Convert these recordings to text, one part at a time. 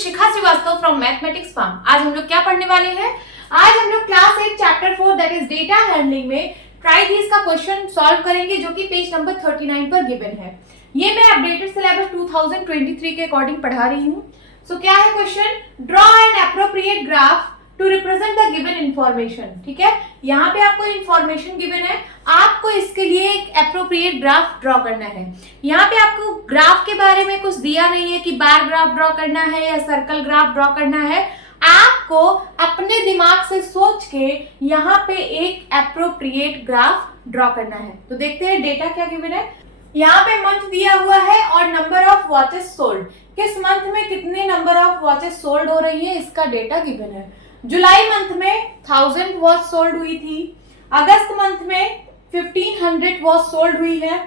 Shikha Srivastava from mathematics form. आज हम लोग क्या पढ़ने वाले हैं? आज हम लोग class 8 chapter 4 that is data handling में ट्राई दिस का क्वेश्चन सॉल्व करेंगे, जो कि पेज नंबर 39 पर गिवन है। ये मैं अपडेटेड सिलेबस 2023 के अकॉर्डिंग पढ़ा रही हूँ। सो क्या है question? Draw an appropriate graph to represent the given information. ठीक है, यहाँ पे आपको इंफॉर्मेशन गिवन है, आपको इसके लिए एक एप्रोप्रिएट ग्राफ ड्रॉ करना है। यहाँ पे आपको ग्राफ के बारे में कुछ दिया नहीं है कि बार ग्राफ ड्रॉ करना है या सर्कल ग्राफ ड्रॉ करना है। आपको अपने दिमाग से सोच के यहाँ पे एक एप्रोप्रिएट ग्राफ ड्रॉ करना है। तो देखते हैं डेटा क्या गिवन है। यहाँ पे मंथ दिया हुआ है और नंबर ऑफ वॉचेस सोल्ड, किस मंथ में कितने नंबर ऑफ वॉचेस सोल्ड हो रही है इसका डेटा गिवन है। जुलाई मंथ में 1000 वॉच सोल्ड हुई थी, अगस्त मंथ में 1500 वॉच सोल्ड हुई है,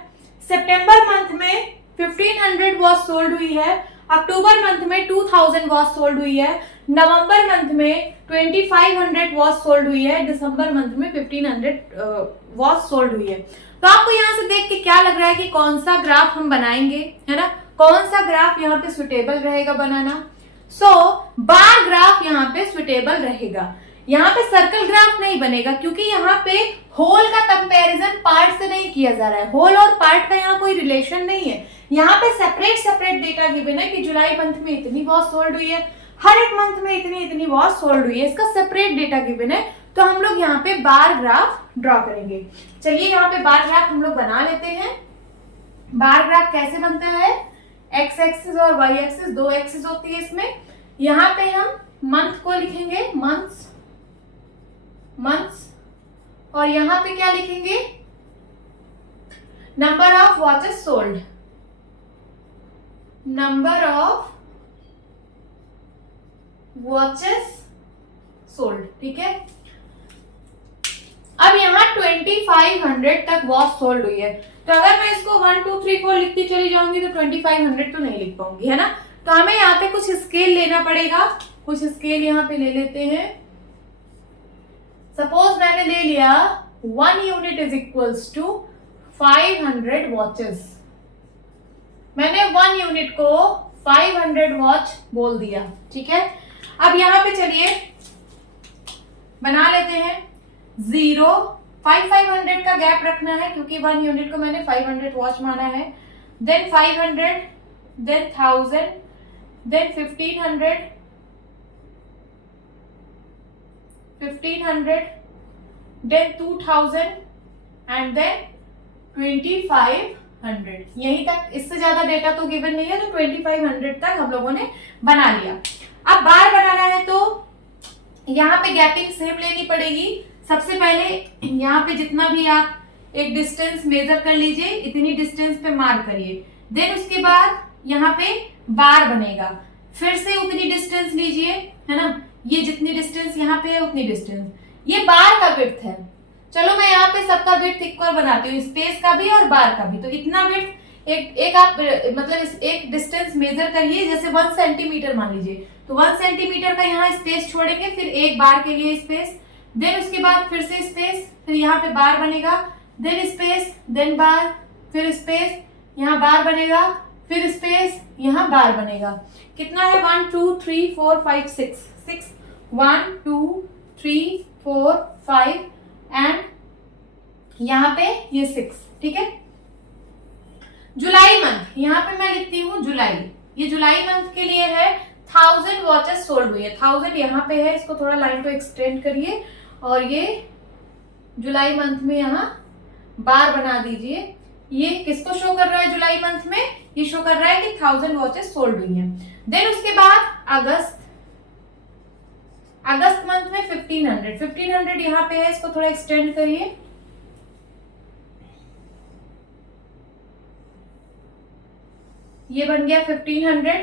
सितंबर मंथ में 1500 वॉच सोल्ड हुई है, अक्टूबर मंथ में 2000 वॉच सोल्ड हुई है, नवंबर मंथ में 2500 वॉच सोल्ड हुई है, दिसंबर मंथ में 1500 वॉच सोल्ड हुई है। तो आपको यहाँ से देख के क्या लग रहा है कि कौन सा ग्राफ हम बनाएंगे, है ना? कौन सा ग्राफ यहाँ पे सुटेबल रहेगा बनाना? बार ग्राफ यहाँ पे सुटेबल रहेगा। यहाँ पे सर्कल ग्राफ नहीं बनेगा, क्योंकि यहाँ पे होल का कंपैरिजन पार्ट से नहीं किया जा रहा है। होल और पार्ट का यहाँ कोई रिलेशन नहीं है। यहाँ पे सेपरेट डेटा गिवन है कि जुलाई मंथ में इतनी वॉच सोल्ड हुई है, हर एक मंथ में इतनी वॉच सोल्ड हुई है, इसका सेपरेट डेटा गिवन है। तो हम लोग यहाँ पे बार ग्राफ ड्रॉ करेंगे। चलिए यहाँ पे बार ग्राफ हम लोग बना लेते हैं। बार ग्राफ कैसे बनता है? एक्स एक्सिस और वाई एक्सिस, दो एक्सिस होती है इसमें। यहाँ पे हम मंथ को लिखेंगे मंथ्स, और यहाँ पे क्या लिखेंगे? Number of watches sold, number of watches sold. ठीक है, अब यहाँ 2500 तक वॉच सोल्ड हुई है। तो अगर मैं इसको 1 2 3 4 लिखती चली जाऊंगी तो 2500 तो नहीं लिख पाऊंगी, है ना? तो हमें यहाँ पे कुछ स्केल लेना पड़ेगा। कुछ स्केल यहाँ पे ले लेते हैं। सपोज मैंने ले लिया 1 unit is equals to 500 watches. मैंने 1 यूनिट को 500 वॉच बोल दिया। ठीक है, अब यहाँ पे चलिए बना लेते हैं 0 500 का गैप रखना है, क्योंकि 1 यूनिट को मैंने 500 वॉच माना है। Then 500, then 1000, then 1500, then 2000 and then 2500। यहीं तक, इससे ज्यादा डेटा तो गिवन नहीं है, तो 2500 तक हम लोगों ने बना लिया। अब बार बनाना है तो यहाँ पे गैपिंग सेम लेनी पड़ेगी। सबसे पहले यहाँ पे जितना भी आप एक डिस्टेंस मेजर कर लीजिए, इतनी डिस्टेंस पे मार्क करिए। देन उसके बाद यहाँ पे बार बनेगा, फिर से उतनी डिस्टेंस लीजिए, है ना? ये जितनी डिस्टेंस यहाँ पे है उतनी डिस्टेंस, ये बार का विड्थ है। चलो मैं यहाँ पे सबका विड्थ इक्वल बनाती हूँ, स्पेस का भी और बार का भी। तो इतना विड्थ एक आप मतलब एक डिस्टेंस मेजर करिए, जैसे 1 सेंटीमीटर मान लीजिए, तो 1 सेंटीमीटर का यहाँ स्पेस छोड़ेंगे, फिर एक बार के लिए स्पेस, देन उसके बाद फिर से स्पेस, फिर यहाँ पे बार बनेगा, देन स्पेस, देन बार, फिर स्पेस, यहाँ बार बनेगा, फिर स्पेस, यहाँ बार बनेगा। कितना है? 1 2 3 4 5 6 1 2 3 4 5 एंड यहाँ पे ये 6। ठीक है, जुलाई मंथ यहाँ पे मैं लिखती हूँ जुलाई। ये जुलाई मंथ के लिए है 1000 वॉचेस सोल्ड हुई है। 1000 यहाँ पे है, इसको थोड़ा लाइन को एक्सटेंड करिए और ये जुलाई मंथ में यहाँ बार बना दीजिए। ये किसको शो कर रहा है जुलाई मंथ में? ये शो कर रहा है कि 1000 वॉचेस सोल्ड हुई हैं। देन उसके बाद अगस्त मंथ में 1500 यहाँ पे है, इसको थोड़ा एक्सटेंड करिए। ये बन गया 1500।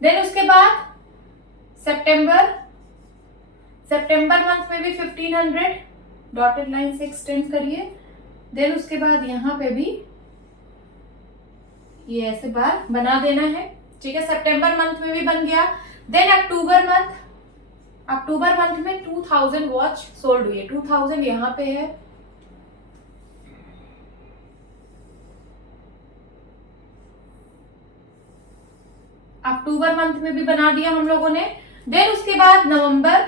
देन उसके बाद सितंबर मंथ में भी 1500, डॉटेड लाइन से एक्सटेंड करिए। देन उसके बाद यहाँ पे भी ये ऐसे बार बना देना है। ठीक है, सितंबर मंथ में भी बन गया। देन अक्टूबर मंथ में 2000 वॉच सोल्ड हुई है। 2000 यहाँ पे है, अक्टूबर मंथ में भी बना दिया हम लोगों ने। देन उसके बाद नवंबर,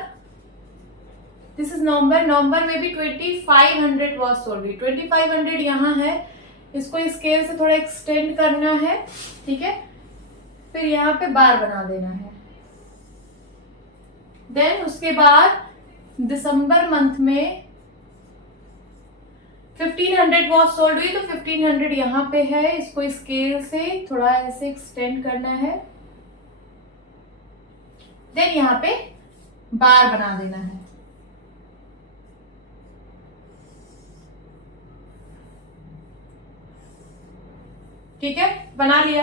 दिस इज नवंबर, नवंबर में भी 2500 वॉज सोल्ड हुई। 2500 यहाँ है, इसको स्केल से थोड़ा एक्सटेंड करना है, ठीक है, फिर यहाँ पे बार बना देना है। देन उसके बाद दिसंबर मंथ में 1500 वॉज सोल्ड हुई, तो 1500 यहाँ पे है, इसको स्केल से थोड़ा ऐसे एक्सटेंड करना है, देन यहाँ पे बार बना देना है। ठीक है, बना लिया।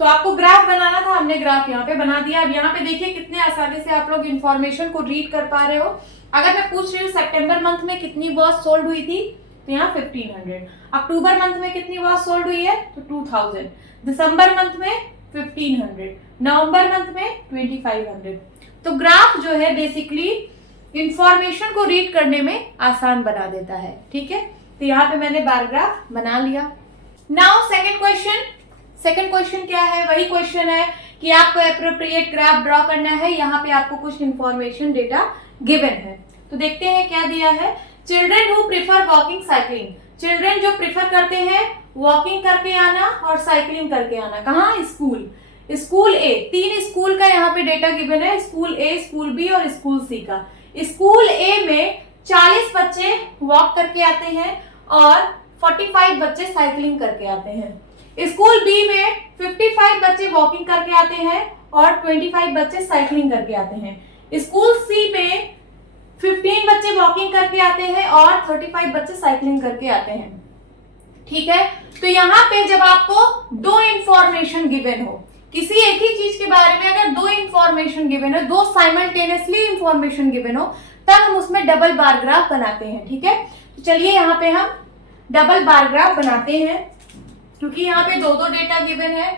तो आपको ग्राफ बनाना था, हमने ग्राफ यहाँ पे बना दिया। अब यहाँ पे देखिए कितने आसानी से आप लोग इंफॉर्मेशन को रीड कर पा रहे हो। अगर मैं पूछ रही हूँ सितंबर मंथ में कितनी वॉच सोल्ड हुई थी, तो यहाँ 1500। अक्टूबर मंथ में कितनी वॉच सोल्ड हुई है, तो 2000। दिसंबर मंथ में 1500, नवंबर मंथ में 2500। तो ग्राफ जो है बेसिकली इंफॉर्मेशन को रीड करने में आसान बना देता है। ठीक है, तो यहाँ पे मैंने बार ग्राफ बना लिया। Now second question. Second question क्या है, वही क्वेश्चन है कि आपको एप्रोप्रिएट ग्राफ ड्रॉ करना है। यहाँ पे आपको कुछ इंफॉर्मेशन डेटा गिवन है, तो देखते हैं क्या दिया है। Children who prefer walking cycling, children जो प्रिफर करते हैं वॉकिंग करके आना और साइकिलिंग करके आना, कहाँ, स्कूल। स्कूल ए, 3 स्कूल का यहाँ पे डेटा गिवन है, स्कूल ए, स्कूल बी और स्कूल सी का। स्कूल ए में 40 बच्चे वॉक करके आते हैं और 45 बच्चे साइकिलिंग करके आते हैं। स्कूल बी में 55 बच्चे वॉकिंग करके आते हैं और 25 बच्चे साइकिलिंग करके आते हैं। स्कूल सी में 15 बच्चे वॉकिंग करके आते हैं और 35 बच्चे साइकिलिंग करके आते हैं। ठीक है, तो यहाँ पे जब आपको 2 इंफॉर्मेशन गिवन हो, किसी एक ही चीज के बारे में अगर 2 इंफॉर्मेशन गिवन है, 2 साइमल्टेनियसली इंफॉर्मेशन गिवन हो, तब हम उसमें डबल बार ग्राफ बनाते हैं। ठीक है, तो चलिए यहाँ पे हम डबल बार ग्राफ बनाते हैं, क्योंकि यहाँ पे 2 डेटा गिवन है।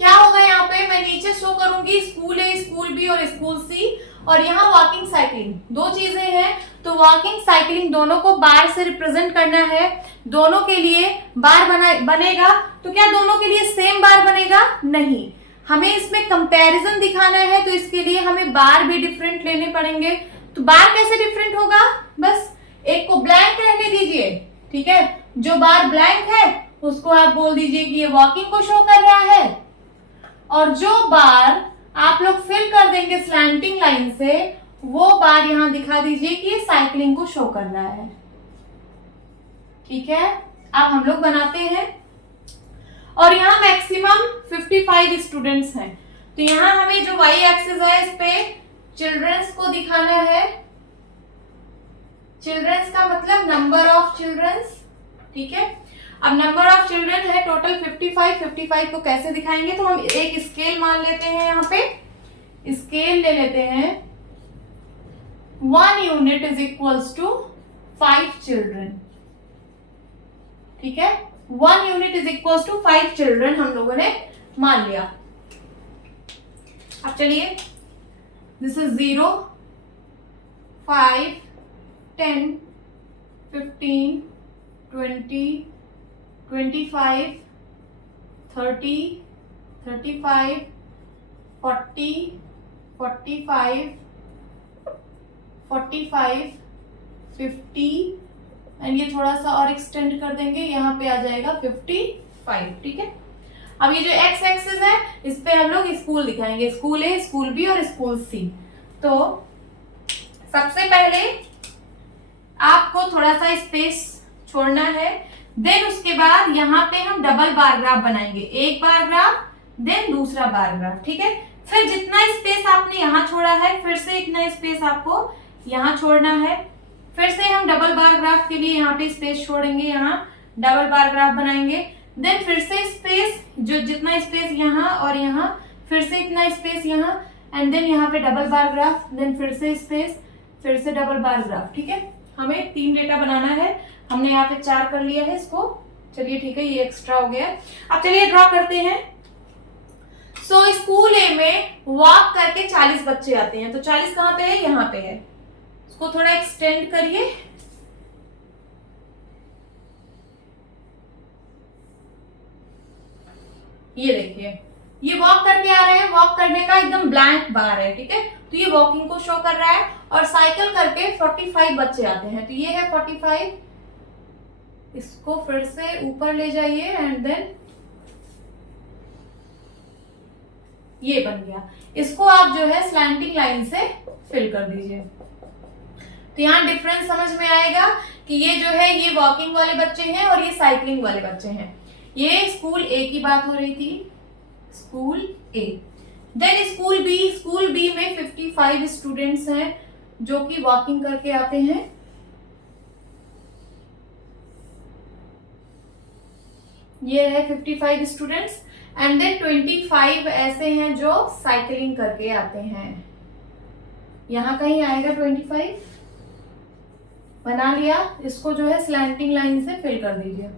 क्या होगा, यहाँ पे मैं नीचे शो करूंगी स्कूल ए, स्कूल बी और स्कूल सी, और यहाँ वॉकिंग साइकिलिंग, 2 चीजें हैं, तो वॉकिंग साइकिलिंग दोनों को बार से रिप्रेजेंट करना है। दोनों के लिए बार बनेगा, तो क्या दोनों के लिए सेम बार बनेगा, नहीं, हमें इसमें कंपैरिजन दिखाना है, तो इसके लिए हमें बार भी डिफरेंट लेने पड़ेंगे। तो बार कैसे डिफरेंट होगा, बस एक को ब्लैंक रहने दीजिए, ठीक है, जो बार ब्लैंक है उसको आप बोल दीजिए कि ये वॉकिंग को शो कर रहा है, और जो बार आप लोग फिल कर देंगे स्लैंटिंग लाइन से, वो बार यहां दिखा दीजिए कि ये साइकिलिंग को शो कर रहा है। ठीक है, अब हम लोग बनाते हैं, और यहाँ मैक्सिमम 55 स्टूडेंट्स हैं, तो यहाँ हमें जो वाई एक्सिस है इस पे चिल्ड्रंस को दिखाना है। चिल्ड्रंस का मतलब नंबर ऑफ चिल्ड्रंस। ठीक है, अब नंबर ऑफ चिल्ड्रन है टोटल 55। 55 को कैसे दिखाएंगे, तो हम एक स्केल मान लेते हैं, यहाँ पे स्केल ले लेते हैं। 1 unit is equals to 5 children. ठीक है, 1 unit is equals to 5 children हम लोगों ने मान लिया। अब चलिए, दिस इज 0, 5, 10, 15, 20, 25, 30, 35, 40, 45, 45, 50, एंड ये थोड़ा सा और एक्सटेंड कर देंगे, यहाँ पे आ जाएगा 55। ठीक है, अब ये जो एक्स एक्सिस है इस पे हम लोग स्कूल दिखाएंगे, स्कूल ए, स्कूल बी और स्कूल सी। तो सबसे पहले आपको थोड़ा सा स्पेस छोड़ना है, देन उसके बाद यहाँ पे हम डबल बार ग्राफ बनाएंगे, एक बार ग्राफ देन दूसरा बार ग्राफ। ठीक है, फिर जितना स्पेस आपने यहाँ छोड़ा है फिर से इतना स्पेस आपको यहाँ छोड़ना है, फिर से हम डबल बार ग्राफ के लिए यहाँ पे स्पेस छोड़ेंगे, यहाँ डबल बार ग्राफ बनाएंगे, देन फिर से स्पेस, जो जितना स्पेस यहाँ और यहाँ, फिर से इतना स्पेस यहाँ, एंड देन यहाँ पे डबल बार ग्राफ, देन फिर से स्पेस, फिर से डबल बार ग्राफ। ठीक है, हमें 3 डेटा बनाना है, हमने यहाँ पे 4 कर लिया है इसको। चलिए ठीक है, ये एक्स्ट्रा हो गया। अब चलिए ड्रॉ करते हैं। सो स्कूल ए में वॉक करके 40 बच्चे आते हैं, तो 40 कहाँ पे है, यहाँ पे है, इसको थोड़ा एक्सटेंड करिए। ये देखिए, ये वॉक करके आ रहे हैं, वॉक करने का एकदम ब्लैंक बार है, ठीक है, तो ये वॉकिंग को शो कर रहा है। और साइकिल करके 45 बच्चे आते हैं, तो ये है 45, इसको फिर से ऊपर ले जाइए एंड देन ये बन गया। इसको आप जो है स्लैंटिंग लाइन से फिल कर दीजिए। तो यहाँ डिफरेंस समझ में आएगा कि ये जो है ये वॉकिंग वाले बच्चे हैं और ये साइकिलिंग वाले बच्चे हैं। ये स्कूल ए की बात हो रही थी, स्कूल ए। देन स्कूल बी में 55 स्टूडेंट्स हैं जो कि वॉकिंग करके आते हैं। ये है 55 स्टूडेंट्स एंड देन 25 ऐसे हैं जो साइकिलिंग करके आते हैं। यहां कहीं आएगा 25, बना लिया। इसको जो है स्लैंटिंग लाइन से फिल कर दीजिए,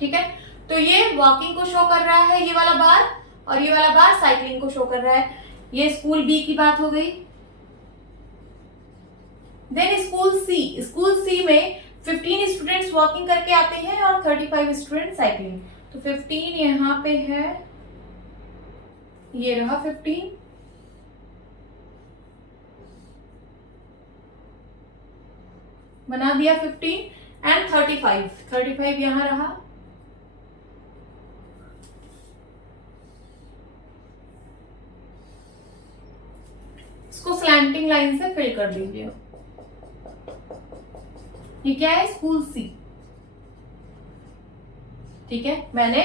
ठीक है। तो ये वॉकिंग को शो कर रहा है ये वाला बार, और ये वाला बार साइकिलिंग को शो कर रहा है। ये स्कूल बी की बात हो गई। देन स्कूल सी में 15 स्टूडेंट्स वॉकिंग करके आते हैं और 35 स्टूडेंट साइकिलिंग। तो 15 यहाँ पे है, ये रहा 15, बना दिया 15 एंड 35 यहां रहा। इसको स्लैंटिंग लाइन से फिल कर दीजिए। ये क्या है, स्कूल सी, ठीक है। मैंने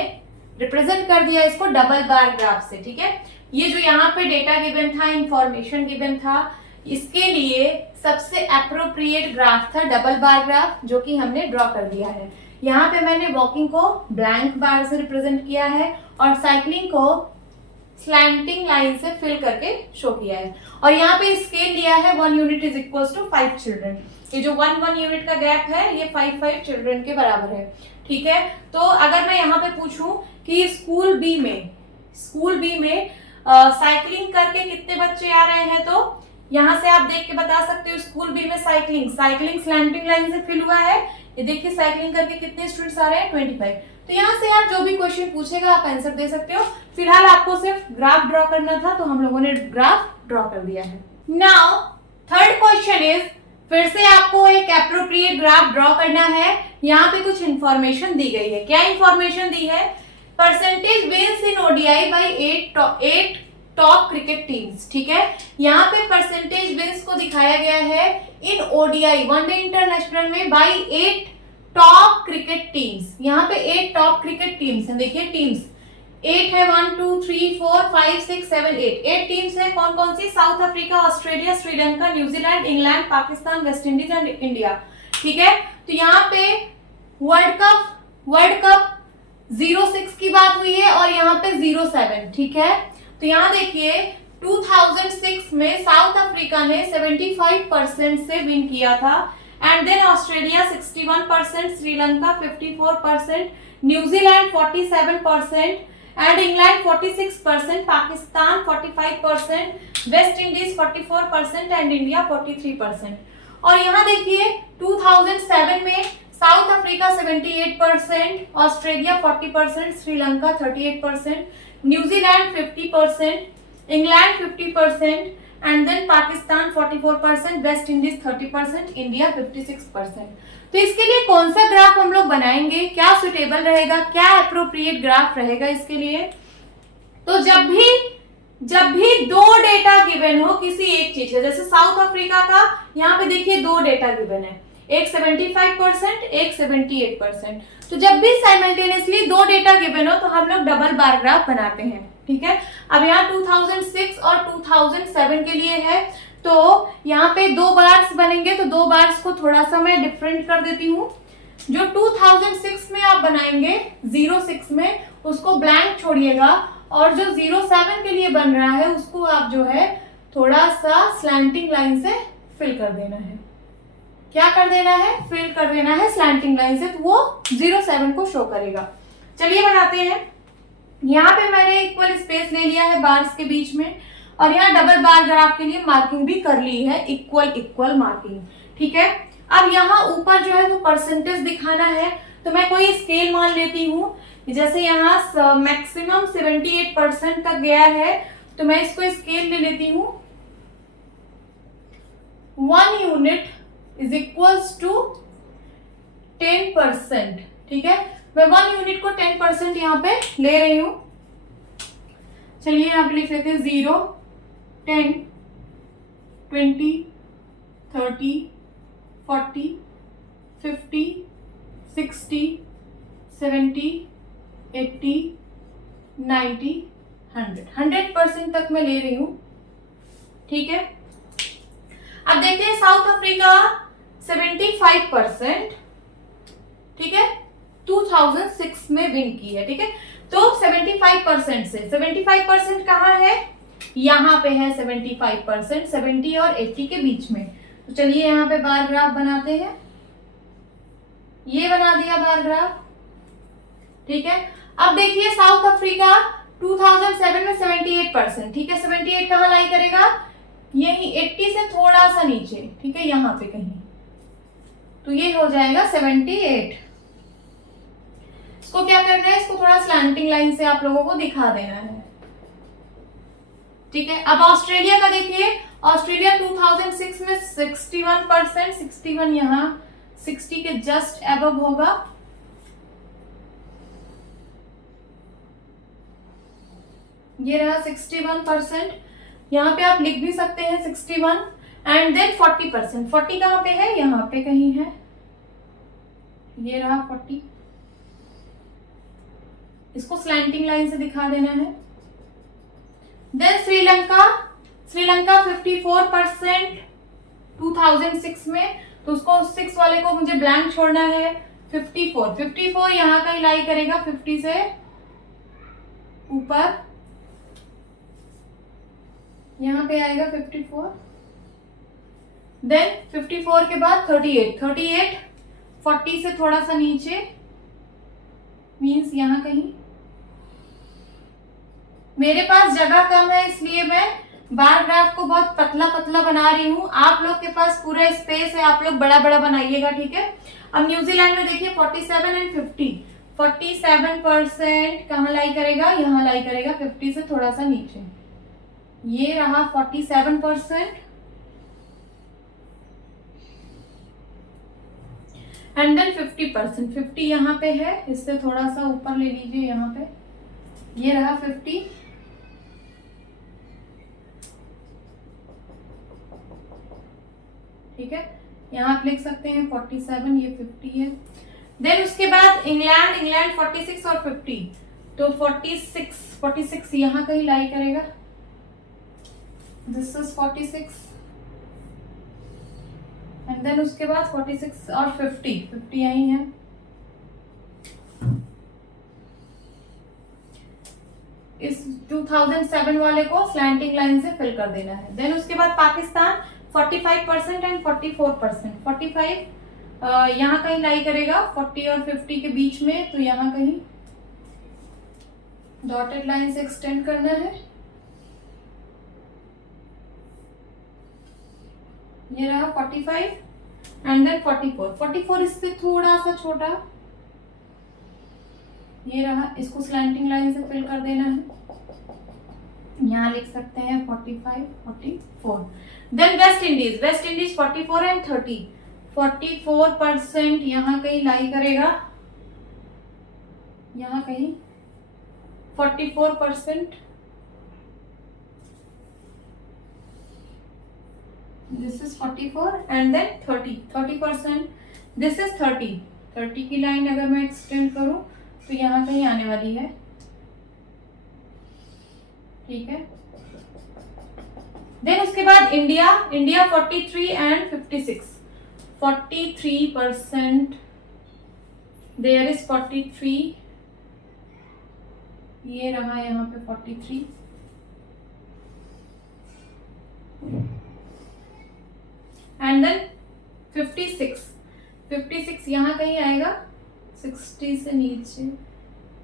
रिप्रेजेंट कर दिया इसको डबल बार ग्राफ से, ठीक है। ये जो यहाँ पे डेटा गिवन था, इंफॉर्मेशन गिवन था, इसके लिए सबसे एप्रोप्रिएट ग्राफ था डबल बार ग्राफ, जो कि हमने ड्रॉ कर दिया है। यहाँ पे मैंने वॉकिंग को ब्लैंक बार से रिप्रेजेंट किया है और साइकिलिंग को स्लैंटिंग लाइन से फिल करके शो किया है। और यहाँ पे स्केल लिया है 1 unit is equal to 5 children. ये जो 1 यूनिट का गैप है ये 5 चिल्ड्रन के बराबर है, ठीक है। तो अगर मैं यहाँ पे पूछूं कि स्कूल बी में साइकिलिंग करके कितने बच्चे आ रहे हैं, तो यहाँ से आप देख के बता सकते हो स्कूल बी में साइकिलिंग स्लैंटिंग लाइन से फिल हुआ है। ये देखिए साइकिलिंग करके कितने स्टूडेंट्स आ रहे हैं, 25। तो यहाँ से आप जो भी क्वेश्चन पूछेगा आप आंसर दे सकते हो। फिलहाल आपको सिर्फ ग्राफ ड्रॉ करना था, तो हम लोगों ने ग्राफ ड्रॉ कर दिया है। नाउ थर्ड क्वेश्चन इज, फिर से आपको एक एप्रोप्रिएट ग्राफ ड्रॉ करना है। यहाँ पे कुछ इंफॉर्मेशन दी गई है। क्या इंफॉर्मेशन दी है, percentage wins in ODI by 8 top cricket teams, ठीक है। यहाँ पे परसेंटेज विन्स को दिखाया गया है इन ओडीआई वनडे इंटरनेशनल में बाई 8 टॉप क्रिकेट टीम्स। यहाँ पे 8 टॉप क्रिकेट टीम्स हैं, देखिए टीम्स 8 है, 1 2 3 4 5 6 7 8 टीम्स है। कौन कौन सी, South Africa, Australia, Sri Lanka, New Zealand, England, Pakistan, West Indies and India, ठीक है। तो यहाँ पे वर्ल्ड कप 06 की बात हुई है और यहाँ पे 07, ठीक है। तो यहाँ देखिए 2006 में साउथ अफ्रीका ने 75% से विन किया था, and then Australia 61%, Sri Lanka 54%, New Zealand 47% and England 46%, Pakistan 45%, West Indies 44% and India 43%। और यहाँ देखिए 2007 में South Africa 78%, Australia 40%, Sri Lanka 38%, New Zealand 50%, England 50% and then Pakistan 44%, West Indies 30%, India 56%। तो इसके लिए कौन सा ग्राफ हम लोग बनाएंगे, क्या सुटेबल रहेगा, क्या एप्रोप्रिएट ग्राफ रहेगा इसके लिए। तो जब भी दो डेटा गिवन हो किसी एक चीज का, जैसे साउथ अफ्रीका का यहाँ पे देखिए 2 डेटा गिवन है, एक 75%, एक 78%। तो जब भी साइमल्टेनियसली 2 डेटा गिवन हो तो हम लोग डबल बार ग्राफ बनाते हैं, ठीक है। अब यहाँ 2006 और 2007 के लिए है, तो यहाँ पे 2 बार्स बनेंगे, तो 2 बार्स को थोड़ा सा मैं डिफरेंट कर देती हूँ। जो 2006 में आप बनाएंगे 06 में, उसको ब्लैंक छोड़िएगा, और जो 07 के लिए बन रहा है उसको आप जो है थोड़ा सा स्लैंटिंग लाइन से फिल कर देना है। क्या कर देना है, फिल कर देना है स्लैंटिंग लाइन से, तो वो 07 को शो करेगा। चलिए बनाते हैं। यहाँ पे मैंने इक्वल स्पेस ले लिया है बार्स के बीच में, और यहाँ डबल बार ग्राफ के लिए मार्किंग भी कर ली है, इक्वल मार्किंग, ठीक है। अब यहाँ ऊपर जो है वो परसेंटेज दिखाना है, तो मैं कोई स्केल मान लेती हूँ। जैसे यहाँ मैक्सिमम 78% तक गया है, तो मैं इसको स्केल ले लेती हूँ। 1 यूनिट इज इक्वल्स टू 10%। ठीक है, मैं 1 यूनिट को 10% यहाँ पे ले रही हूँ। चलिए यहाँ पे लिख लेते हैं 0, 10, 20, 30, 40, 50, 60, 70, 80, 90, 100। 100% तक मैं ले रही हूँ। ठीक है, अब देखते हैं साउथ अफ्रीका 75%, ठीक है, 2006 में विन की है। ठीक है, तो 75% से 75% कहाँ है, यहाँ पे है 75%, 70 और 80 के बीच में। तो चलिए यहाँ पे बार ग्राफ बनाते हैं। ये बना दिया बार ग्राफ। ठीक है, अब देखिए साउथ अफ्रीका 2007 में 78%। ठीक है, 78 कहाँ लाई करेगा, यही 80 से थोड़ा सा नीचे। ठीक है, यहाँ पे कहीं, तो ये हो जाएगा 78। इसको क्या करना है, इसको थोड़ा स्लैंटिंग लाइन से आप लोगों को दिखा देना है। ठीक है, अब ऑस्ट्रेलिया का देखिए, ऑस्ट्रेलिया 2006 में 61%, 61 यहाँ 60 के जस्ट एबव होगा। ये रहा 61%, यहाँ पे आप लिख भी सकते हैं 61। एंड देन 40%, 40 कहाँ पे है, यहाँ पे कहीं है, ये रहा 40। इसको स्लैंटिंग लाइन से दिखा देना है। देन श्रीलंका, श्रीलंका 54% 2006 में, तो उसको 6 वाले को मुझे ब्लैंक छोड़ना है। 54 यहाँ कहीं लाई करेगा, 50 से ऊपर, यहाँ पे आएगा 54। देन 54 के बाद 38 40 से थोड़ा सा नीचे, मीन्स यहाँ कहीं। मेरे पास जगह कम है, इसलिए मैं बार ग्राफ को बहुत पतला पतला बना रही हूँ। आप लोग के पास पूरा स्पेस है, आप लोग बड़ा बड़ा बनाइएगा। ठीक है, अब न्यूजीलैंड में देखिए 47 एंड 50, 47% कहाँ लाई करेगा, यहाँ लाई करेगा 50 से थोड़ा सा नीचे। ये रहा 47%। एंड देन 50%, 50 यहाँ पे है, इससे थोड़ा सा ऊपर ले लीजिए, यहाँ पे ये रहा 50। ठीक है, यहाँ आप लिख सकते हैं 47, ये 50 है। देन उसके बाद इंग्लैंड 46 और 50, तो 46 यहाँ कहीं लाई करेगा। This is 46। एंड देन उसके बाद 46 और 50 यही है। इस 2007 वाले को स्लैंटिंग लाइन से फिल कर देना है। देन उसके बाद पाकिस्तान 45% एंड 44%। 45 यहाँ कहीं लाई करेगा, 40 और 50 के बीच में, तो यहाँ कहीं डॉटेड लाइन से एक्सटेंड करना है। ये रहा 45 एंड देन 44 इससे थोड़ा सा छोटा, ये रहा, इसको स्लैंटिंग लाइन से फिल कर देना है। यहाँ लिख सकते हैं 45, 44। देन वेस्ट इंडीज 44 एंड 30, 44% यहाँ कहीं लाई करेगा, यहाँ कहीं 44%। This is 44 and then 30%। This is 30 की लाइन अगर मैं एक्सटेंड करूं तो यहाँ कहीं आने वाली है। ठीक है, देन उसके बाद इंडिया 43 एंड 56, 43%, देयर इज 43, ये रहा यहाँ पे 43। एंड देन 56 यहाँ कहीं आएगा, 60 से नीचे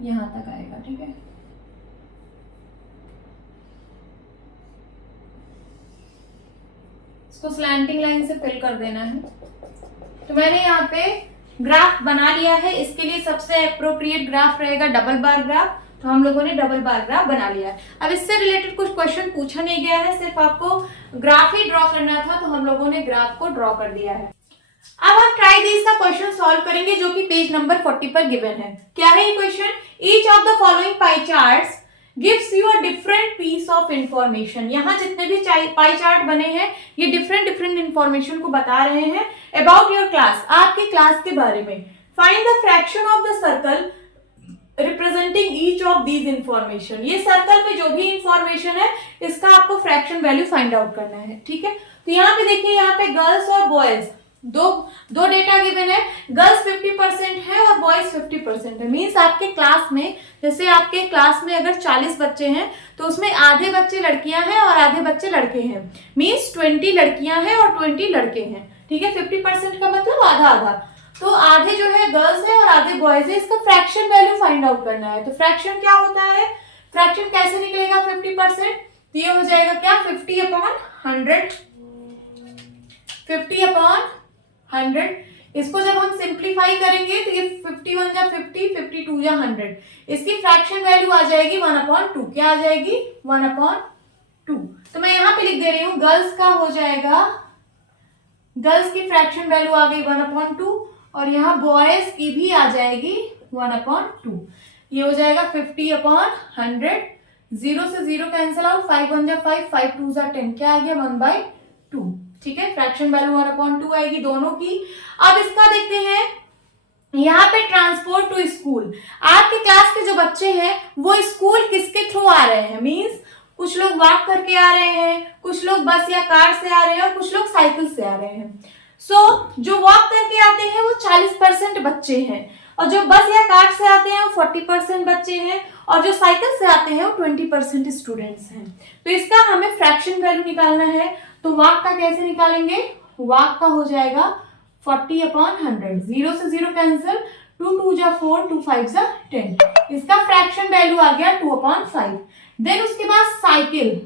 यहाँ तक आएगा। ठीक है, इसको स्लैंटिंग लाइन से फिल कर देना है। तो मैंने यहाँ पे ग्राफ बना लिया है। इसके लिए सबसे अप्रोप्रिएट ग्राफ रहेगा डबल बार ग्राफ, तो हम लोगों ने डबल बार ग्राफ बना लिया है। अब इससे रिलेटेड कुछ क्वेश्चन पूछा नहीं गया है, सिर्फ आपको ग्राफ ही ड्रॉ करना था, तो हम लोगों ने ग्राफ को ड्रॉ कर दिया है। अब हम ट्राई दिस का क्वेश्चन सॉल्व करेंगे जो कि पेज नंबर 40 पर गिवन है। क्या है ये question? Each of the following pie charts gives you a different piece of information. यहाँ जितने भी पाई चार्ट बने हैं ये डिफरेंट इंफॉर्मेशन को बता रहे हैं अबाउट योर क्लास, आपके क्लास के बारे में। Find the fraction of the circle representing each of these information. ये सर्कल में जो भी इंफॉर्मेशन है इसका आपको फ्रैक्शन वैल्यू फाइंड आउट करना है, ठीक है। तो यहाँ पे देखिए, यहाँ पे गर्ल्स और बॉयज दो डेटा गिवन है। गर्ल्स 50% है और बॉयज 50% है। मींस आपके क्लास में, जैसे आपके क्लास में अगर 40 बच्चे हैं तो उसमें आधे बच्चे लड़कियां हैं और आधे बच्चे लड़के हैं। मींस 20 लड़कियां हैं और 20 लड़के हैं, ठीक है। 50% का मतलब आधा आधा, तो आधे जो है गर्ल्स है और आधे बॉयज है। इसका फ्रैक्शन वैल्यू फाइंड आउट करना है। तो फ्रैक्शन क्या होता है, फ्रैक्शन कैसे निकलेगा 50%? तो ये हो जाएगा क्या, 50/100, 50/100। इसको जब हम सिंप्लीफाई करेंगे तो ये 51 जा 50, 52 जा 100। इसकी फ्रैक्शन वैल्यू आ जाएगी 1/2। क्या आ जाएगी? 1/2। तो मैं यहाँ पे लिख दे रही हूँ, गर्ल्स का हो जाएगा, गर्ल्स की फ्रैक्शन वैल्यू आ गई 1/2 और यहाँ बॉयज की भी आ जाएगी 1/2। ये हो जाएगा 50/100। 0 से 0 कैंसिल आउट, 5 1 जा 5, 5 2 जा 10। क्या आ गया? 1/2, ठीक है। फ्रैक्शन वैल्यू 1/2 आएगी दोनों की। अब इसका देखते हैं, यहाँ पे ट्रांसपोर्ट टू स्कूल। आपके क्लास के जो बच्चे हैं वो स्कूल किसके थ्रू आ रहे हैं? मींस कुछ लोग वॉक करके आ रहे हैं, कुछ लोग बस या कार से आ रहे हैं और कुछ लोग साइकिल से आ रहे हैं। जो वॉक करके आते हैं वो 40% बच्चे हैं और जो बस या कार से आते हैं वो 40% बच्चे हैं और जो साइकिल से आते हैं वो 20% स्टूडेंट्स हैं। तो इसका हमें फ्रैक्शन वैल्यू निकालना है। तो वॉक का कैसे निकालेंगे? वॉक का हो जाएगा 40/100। 0 से 0 कैंसिल, 2 2 जा 4, 2 5 जा 10। इसका फ्रैक्शन वैल्यू आ गया 2/5। देन उसके बाद साइकिल,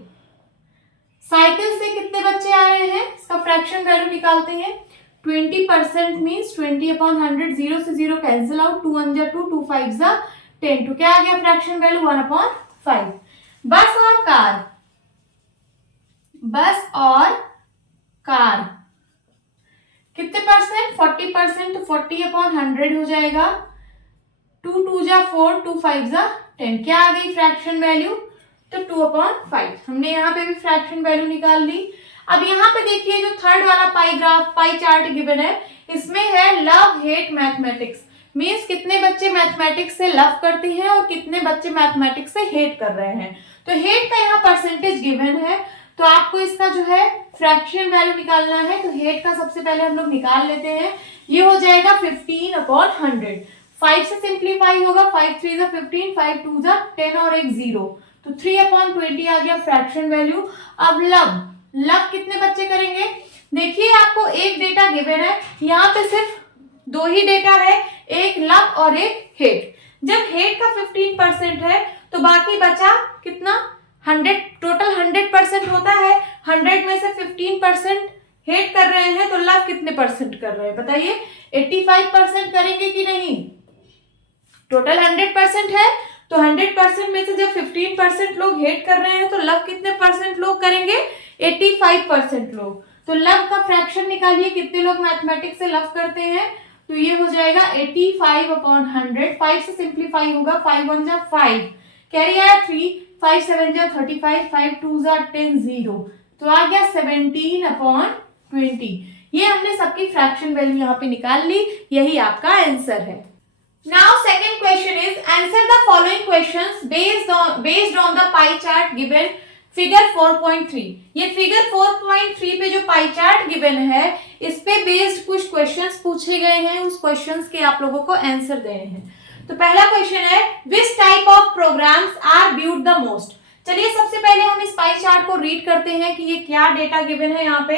साइकिल से कितने बच्चे आ रहे हैं इसका फ्रैक्शन वैल्यू निकालते हैं। 20% मींस 20/100। 0 से 0 कैंसिल आउट, 2 1 जा 2, 2 5 जा 10। तो क्या आ गया फ्रैक्शन वैल्यू? 1/5। बस और कार, बस और कार कितने परसेंट? 40%। तो 40/100 हो जाएगा। 2 2 जा 4, 2 5 जा 10। क्या आ गई फ्रैक्शन वैल्यू? तो 2/5। हमने यहाँ पे भी फ्रैक्शन वैल्यू निकाल ली। अब यहाँ पे देखिए, जो थर्ड वाला पाई चार्ट गिवन है, इसमें है लव हेट मैथमेटिक्स। मींस कितने बच्चे मैथमेटिक्स से लव करते हैं और कितने बच्चे मैथमेटिक्स से हेट कर रहे हैं। तो हेट का यहाँ परसेंटेज गिवन है, तो आपको इसका जो है फ्रैक्शन वैल्यू निकालना है। तो हेट का सबसे पहले हम लोग निकाल लेते हैं। ये हो जाएगा 15/100। 5 से सिंप्लीफाई होगा, 5 3 जा 15, 5 2 जा 10 और एक 0, तो 3/20 आ गया फ्रैक्शन वैल्यू। अब लव कितने बच्चे करेंगे? देखिए, आपको एक डेटा गिवन है, यहाँ पे सिर्फ 2 ही डेटा है, एक लव और एक हेट। जब हेट का 15% है तो बाकी बचा कितना? 100। टोटल 100% होता है, 100 में से 15% हेट कर रहे हैं, तो लव कितने परसेंट कर रहे हैं बताइए? 85% करेंगे कि नहीं? टोटल 100% है, तो 100% में से जब 15% लोग हेट कर रहे हैं तो लव कितने परसेंट लोग करेंगे? 85% लोग। तो लव का फ्रैक्शन निकालिए, कितने लोग मैथमेटिक्स से लव करते हैं? तो ये हो जाएगा 85/100। 5 से सिंप्लीफाई होगा, 5 1 जा 5, कैरी आया 3, 5 7 जा 35, 5 2 जा 10, 0, तो आ गया 17/20। ये हमने सबकी फ्रैक्शन वैल्यू यहाँ पे निकाल ली, यही आपका आंसर है। Now second question is answer the following questions based on the pie chart given figure 4.3। ये figure 4.3 पे जो pie chart given है, इस पे बेस्ड कुछ क्वेश्चंस पूछे गए हैं, उस क्वेश्चंस के आप लोगों को आंसर देने हैं। तो पहला क्वेश्चन है which type of programs are viewed the most। चलिए सबसे पहले हम इस पाई चार्ट को रीड करते हैं कि ये क्या डेटा गिवन है यहाँ पे।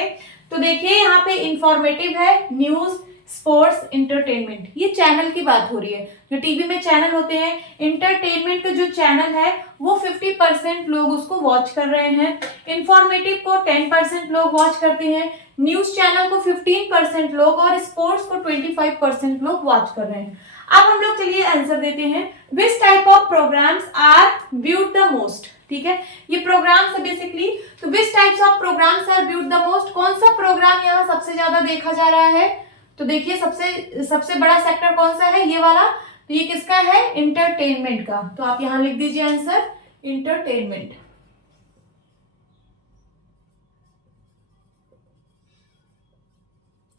तो देखिए, यहाँ पे इंफॉर्मेटिव है, न्यूज, स्पोर्ट्स, इंटरटेनमेंट, ये चैनल की बात हो रही है। जो टीवी में चैनल होते हैं, इंटरटेनमेंट का जो चैनल है वो 50% लोग उसको वॉच कर रहे हैं, इंफॉर्मेटिव को 10% लोग वॉच करते हैं, न्यूज चैनल को 15% लोग और स्पोर्ट्स को 25% लोग वॉच कर रहे हैं। अब हम लोग चलिए आंसर देते हैं, which type of programmes are viewed the most. ठीक है, ये प्रोग्राम्स है बेसिकली, तो which types of programmes are viewed the most, कौन सा प्रोग्राम यहाँ सबसे ज्यादा देखा जा रहा है। तो देखिए सबसे बड़ा सेक्टर कौन सा है, ये वाला, तो ये किसका है, इंटरटेनमेंट का। तो आप यहां लिख दीजिए आंसर इंटरटेनमेंट।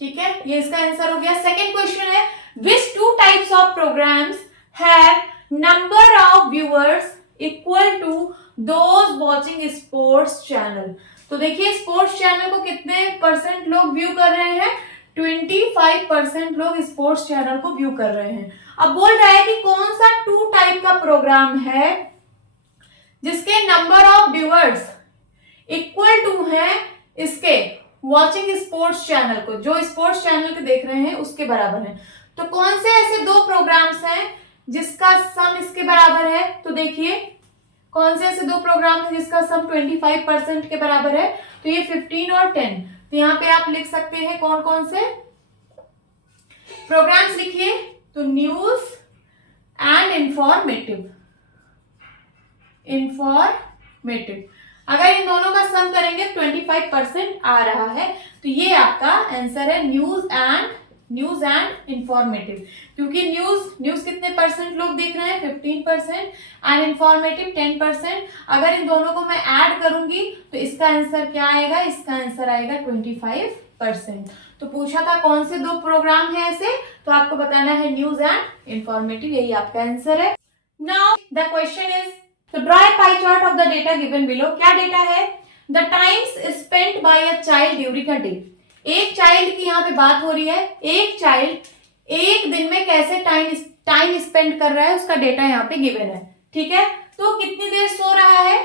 ठीक है, ये इसका आंसर हो गया। सेकेंड क्वेश्चन है, which two types of programmes have number of viewers equal to those watching sports channel. तो देखिए स्पोर्ट्स चैनल को कितने परसेंट लोग व्यू कर रहे हैं, 25% लोग स्पोर्ट्स चैनल को व्यू कर रहे हैं। अब बोल रहा है कि कौन सा टू टाइप का प्रोग्राम है जिसके number of viewers equal to है इसके वॉचिंग स्पोर्ट्स चैनल को, जो स्पोर्ट्स चैनल के देख रहे हैं उसके बराबर है। तो कौन से ऐसे दो प्रोग्राम्स हैं जिसका सम इसके बराबर है। तो देखिए कौन से ऐसे दो प्रोग्राम हैं जिसका सम 25% के बराबर है। तो ये 15 और 10। तो यहाँ पे आप लिख सकते हैं कौन कौन से प्रोग्राम्स लिखिए, तो न्यूज एंड इंफॉर्मेटिव। अगर इन दोनों का सम करेंगे 25% आ रहा है, तो ये आपका आंसर है न्यूज एंड इंफॉर्मेटिव। क्योंकि न्यूज कितने परसेंट लोग देख रहे हैं, 15% एंड इंफॉर्मेटिव 10%। अगर इन दोनों को मैं ऐड करूंगी तो इसका आंसर क्या आएगा, इसका आंसर आएगा 25%। तो पूछा था कौन से दो प्रोग्राम है ऐसे, तो आपको बताना है न्यूज एंड इंफॉर्मेटिव, यही आपका आंसर है। नाउ द क्वेश्चन इज, तो draw a pie chart of the data given below. क्या डेटा है, the times spent by a child during a day. एक चाइल्ड की यहाँ पे बात हो रही है, एक चाइल्ड एक दिन में कैसे टाइम स्पेंड कर रहा है उसका डेटा यहाँ पे गिवन है। ठीक है, तो कितनी देर सो रहा है,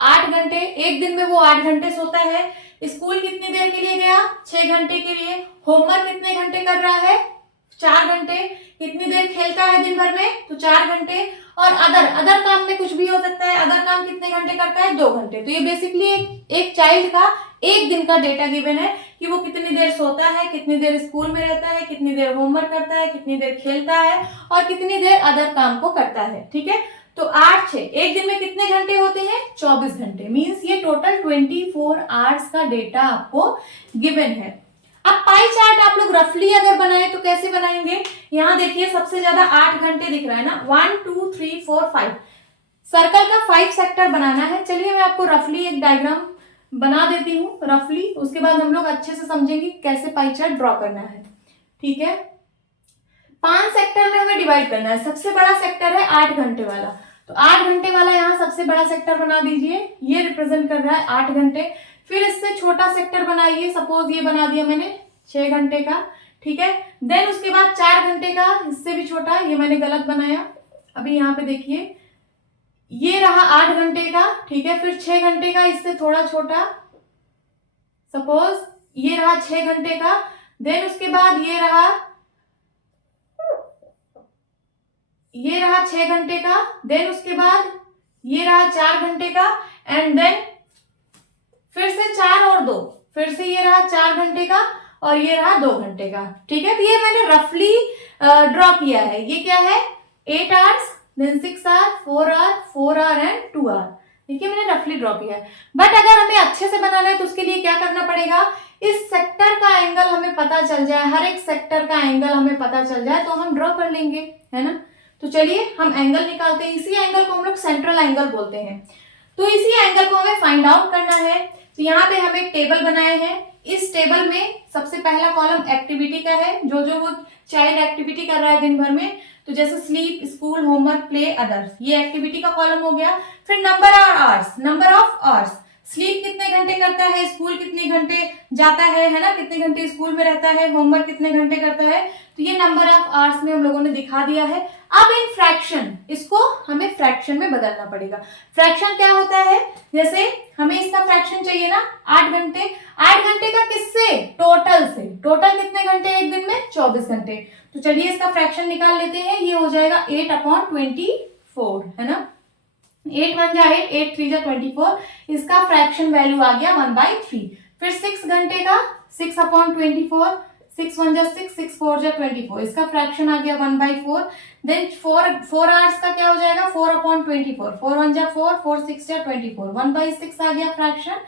8 घंटे, एक दिन में वो 8 घंटे सोता है। स्कूल कितनी देर के लिए गया, 6 घंटे के लिए। होमवर्क कितने घंटे कर रहा है, 4 घंटे। कितनी देर खेलता है दिन भर में, तो 4 घंटे। और अदर काम में कुछ भी हो सकता है, अदर काम कितने घंटे करता है, 2 घंटे। तो ये बेसिकली एक चाइल्ड का एक दिन का डेटा गिवन है कि वो कितनी देर सोता है, कितनी देर स्कूल में रहता है, कितनी देर होमवर्क करता है, कितनी देर खेलता है और कितनी देर अदर काम को करता है। ठीक है, तो 8 6 एक दिन में कितने घंटे होते हैं, 24 घंटे। मीन्स ये टोटल 24 आवर्स का डेटा आपको गिवन है। अब पाई चार्ट आप लोग रफली अगर बनाए तो कैसे बनाएंगे, यहाँ देखिए सबसे ज्यादा 8 घंटे दिख रहा है ना, 1 2 3 4 5 सर्कल का 5 सेक्टर बनाना है। चलिए मैं आपको रफली एक डायग्राम बना देती हूँ रफली, उसके बाद हम लोग अच्छे से समझेंगे कैसे पाई चार्ट ड्रॉ करना है। ठीक है, 5 सेक्टर में हमें डिवाइड करना है। सबसे बड़ा सेक्टर है 8 घंटे वाला, तो 8 घंटे वाला यहाँ सबसे बड़ा सेक्टर बना दीजिए, ये रिप्रेजेंट कर रहा है 8 घंटे। फिर इससे छोटा सेक्टर बनाइए, सपोज ये बना दिया मैंने 6 घंटे का। ठीक है, देन उसके बाद 4 घंटे का, इससे भी छोटा, ये मैंने गलत बनाया। अभी यहाँ पे देखिए ये रहा 8 घंटे का। ठीक है, फिर 6 घंटे का, इससे थोड़ा छोटा, सपोज ये रहा 6 घंटे का। देन उसके बाद ये रहा 6 घंटे का। देन उसके बाद ये रहा 4 घंटे का। एंड देन फिर से 4 और 2, फिर से ये रहा 4 घंटे का और ये रहा 2 घंटे का। ठीक है, तो ये मैंने रफली ड्रॉ किया है। ये क्या है, 8 hours, then 6 hour, 4 hour, 4 hour and 2 hour. देखिए मैंने रफली ड्रॉ किया है। बट अगर हमें अच्छे से बनाना है तो उसके लिए क्या करना पड़ेगा, इस सेक्टर का एंगल हमें पता चल जाए, हर एक सेक्टर का एंगल हमें पता चल जाए तो हम ड्रॉ कर लेंगे, है ना। तो चलिए हम एंगल निकालते हैं। इसी एंगल को हम लोग सेंट्रल एंगल बोलते हैं। तो इसी एंगल को हमें फाइंड आउट करना है। तो यहाँ पे हम एक टेबल बनाए हैं। इस टेबल में सबसे पहला कॉलम एक्टिविटी का है, जो जो वो चाइल्ड एक्टिविटी कर रहा है दिन भर में, तो जैसे sleep, school, homework, play, others, ये एक्टिविटी का कॉलम हो गया। फिर नंबर ऑफ आवर्स, स्लीप कितने घंटे करता है, स्कूल कितने घंटे जाता है ना, कितने घंटे स्कूल में रहता है, होमवर्क कितने घंटे करता है, तो ये नंबर ऑफ आवर्स में हम लोगों ने दिखा दिया है। अब इन फ्रैक्शन इसको हमें फ्रैक्शन में बदलना पड़ेगा। फ्रैक्शन क्या होता है, जैसे हमें इसका फ्रैक्शन चाहिए ना 8 घंटे, 8 घंटे का किससे, टोटल से। टोटल कितने घंटे एक दिन में, 24 घंटे। तो चलिए इसका फ्रैक्शन निकाल लेते हैं। ये हो जाएगा 8/24, है ना। 8 1 जा 8, 8 3 जा 24। इसका फ्रैक्शन वैल्यू आ गया 1/3। फिर 6 घंटे का 6/24, 6 1 जा 6, 6 4 जा 24। इसका फ्रैक्शन आ गया 1/4। देन 4 आवर्स का क्या हो जाएगा, 4/24, 4 1 जा 4, 4 6 जा 24, 1/6 आ गया फ्रैक्शन।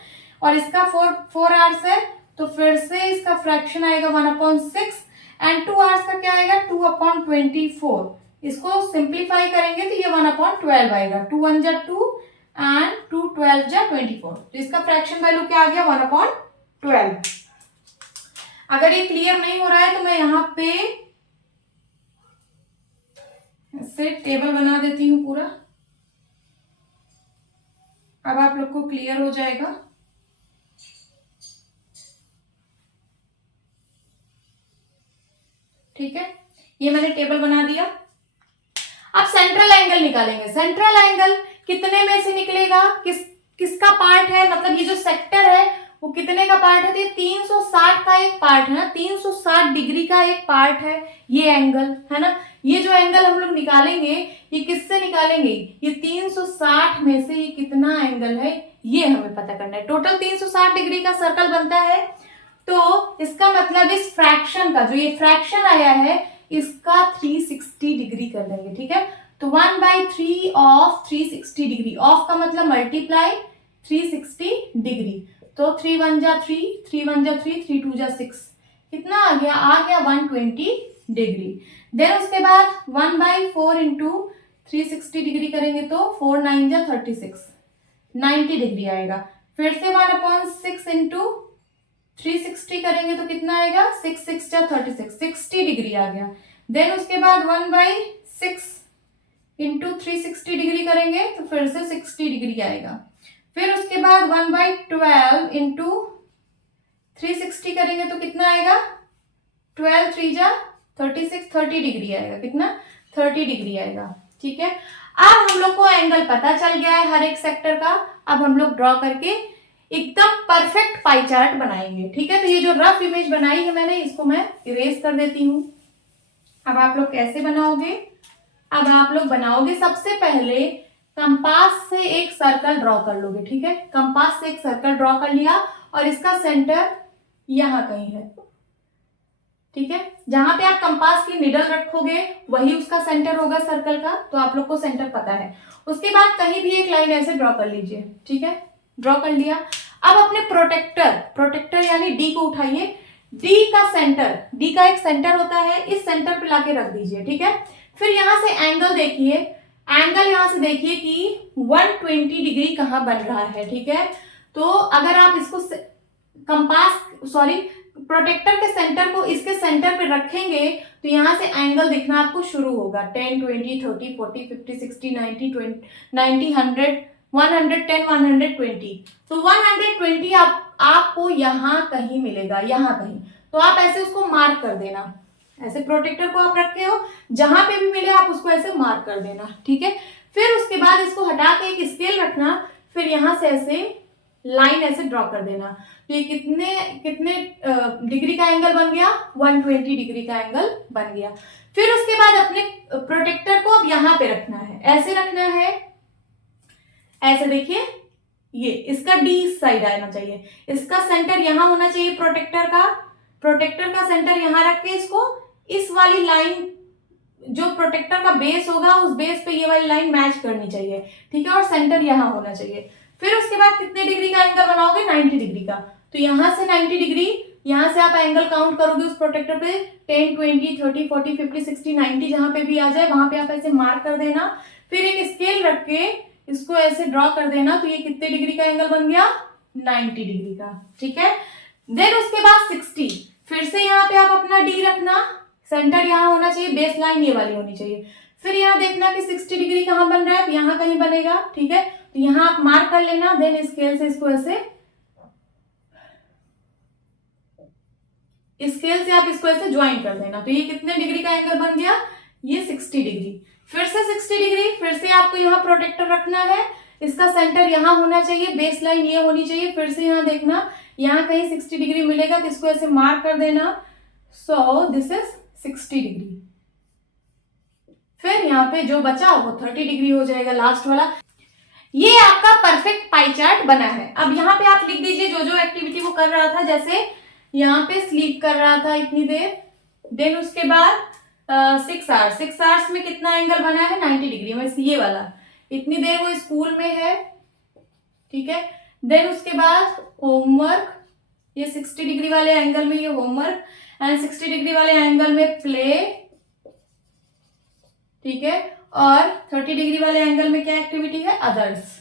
और इसका 4 आवर्स है, तो फिर से इसका फ्रैक्शन आएगा 1/6। एंड 2 आवर्स का क्या आएगा, 2/24। इसको सिंप्लीफाई करेंगे तो ये 1/12 आएगा। 2 1 जा 2 एंड 2 12 जा 24। तो इसका फ्रैक्शन वैल्यू क्या आ गया, 1/12। अगर ये क्लियर नहीं हो रहा है तो मैं यहाँ पे सिर्फ टेबल बना देती हूँ पूरा। अब आप लोग को क्लियर हो जाएगा। ठीक है, ये मैंने टेबल बना दिया। अब सेंट्रल एंगल निकालेंगे। सेंट्रल एंगल कितने में से निकलेगा, किसका पार्ट है, मतलब ये जो सेक्टर है वो कितने का पार्ट है, तो ये 360 का एक पार्ट है ना, 360 डिग्री का एक पार्ट है ये एंगल, है ना। ये जो एंगल हम लोग निकालेंगे ये किससे निकालेंगे, ये 360 में से ये कितना एंगल है ये हमें पता करना है। टोटल 360 डिग्री का सर्कल बनता है, तो इसका मतलब इस फ्रैक्शन का, जो ये फ्रैक्शन आया है इसका 360 डिग्री कर देंगे। ठीक है, तो 1/3 ऑफ 360 डिग्री, ऑफ का मतलब मल्टीप्लाई 360 डिग्री। तो 3 1 जा 3, 3 1 जा 3, 3 2 जा 6, कितना आ गया 120 डिग्री। देन उसके बाद 1/4 इंटू 360 डिग्री करेंगे तो 4 9 जा 36, 90 डिग्री आएगा। फिर से 1/6 इंटू 360 करेंगे तो कितना आएगा, 6 6 जा 36, 60 डिग्री आ गया। देन उसके बाद 1/6 इंटू 360 डिग्री करेंगे तो फिर से 60 डिग्री आएगा। फिर उसके बाद 1/12 इंटू 360 करेंगे तो कितना आएगा, 12 3 जा 36, 30 डिग्री आएगा। कितना, 30 डिग्री आएगा। ठीक है, अब हम लोग को एंगल पता चल गया है हर एक सेक्टर का। अब हम लोग ड्रॉ करके एकदम परफेक्ट पाई चार्ट बनाएंगे। ठीक है, तो ये जो रफ इमेज बनाई है मैंने, इसको मैं इरेज कर देती हूँ। अब आप लोग कैसे बनाओगे, अब आप लोग बनाओगे सबसे पहले कंपास से एक सर्कल ड्रॉ कर लोगे। ठीक है, कंपास से एक सर्कल ड्रॉ कर लिया और इसका सेंटर यहां कहीं है। ठीक है, जहां पे आप कंपास की निडल रखोगे वही उसका सेंटर होगा सर्कल का, तो आप लोग को सेंटर पता है। उसके बाद कहीं भी एक लाइन ऐसे ड्रॉ कर लीजिए। ठीक है, ड्रॉ कर लिया। अब अपने प्रोटेक्टर यानी डी को उठाइए। डी का सेंटर, डी का एक सेंटर होता है, इस सेंटर पे लाके रख दीजिए। ठीक है, फिर यहां से एंगल देखिए, एंगल यहां से देखिए कि 120 डिग्री कहां बन रहा है। ठीक है, तो अगर आप इसको प्रोटेक्टर के सेंटर को इसके सेंटर पे रखेंगे तो यहां से एंगल दिखना आपको शुरू होगा। 10 20 30 40 50 60 90 90 100 110 120। तो 120 आपको यहां कहीं मिलेगा, यहां कहीं। तो आप ऐसे उसको मार्क कर देना। ऐसे प्रोटेक्टर को आप रखे हो, जहां पे भी मिले आप उसको ऐसे मार्क कर देना। ठीक है, फिर उसके बाद इसको हटा के एक स्केल रखना, फिर यहां से ऐसे लाइन ऐसे ड्रॉ कर देना। तो ये कितने डिग्री का एंगल बन गया, 120 डिग्री का एंगल बन गया। फिर उसके बाद अपने प्रोटेक्टर को अब यहां पे रखना है, ऐसे रखना है, ऐसे देखिए, ये इसका डी इस साइड आना चाहिए, इसका सेंटर यहां होना चाहिए प्रोटेक्टर का सेंटर यहां रख के इसको इस वाली लाइन, जो प्रोटेक्टर का बेस होगा उस बेस पे ये वाली लाइन मैच करनी चाहिए। ठीक है, और सेंटर यहां होना चाहिए। फिर उसके बाद कितने डिग्री का एंगल बनाओगे, 90 डिग्री का। तो यहां से 90 डिग्री, यहां से आप एंगल काउंट करोगे उस प्रोटेक्टर पे, 10 20 30 40 50 60 90 जहां पे भी आ जाए वहां पे आप ऐसे मार्क कर देना। फिर एक स्केल रख के इसको ऐसे ड्रॉ कर देना। तो ये कितने डिग्री का एंगल बन गया, 90 डिग्री का। ठीक है, देन उसके बाद 60, फिर से यहाँ पे आप अपना डी रखना, सेंटर यहाँ होना चाहिए, बेस लाइन ये वाली होनी चाहिए। फिर यहाँ देखना कि 60 डिग्री कहाँ बन रहा है, यहाँ कहीं बनेगा। ठीक है, तो यहाँ आप मार्क कर लेना। देन स्केल से इसको ऐसे, स्केल से आप इसको ऐसे ज्वाइन कर देना। तो ये कितने डिग्री का एंगल बन गया, ये 60 डिग्री। फिर से 60 डिग्री, फिर से आपको यहाँ प्रोटेक्टर रखना है, इसका सेंटर यहाँ होना चाहिए, बेस लाइन ये होनी चाहिए। फिर से यहाँ देखना, यहाँ कहीं 60 डिग्री मिलेगा तो इसको ऐसे मार्क कर देना। So this is 60 degree. फिर यहाँ पे जो बचा वो 30 डिग्री हो जाएगा, लास्ट वाला। ये आपका परफेक्ट पाई चार्ट बना है। अब यहाँ पे आप लिख दीजिए जो जो एक्टिविटी वो कर रहा था, जैसे यहाँ पे स्लीप कर रहा था इतनी देर, देन उसके बाद 6 आवर्स, 6 आवर्स में कितना एंगल बना है 90 डिग्री में, ये वाला, इतनी देर वो स्कूल में है, ठीक है। देन उसके बाद होमवर्क, ये 60 डिग्री वाले एंगल में ये होमवर्क, एंड 60 डिग्री वाले एंगल में प्ले, ठीक है। और 30 डिग्री वाले एंगल में क्या एक्टिविटी है, अदर्स,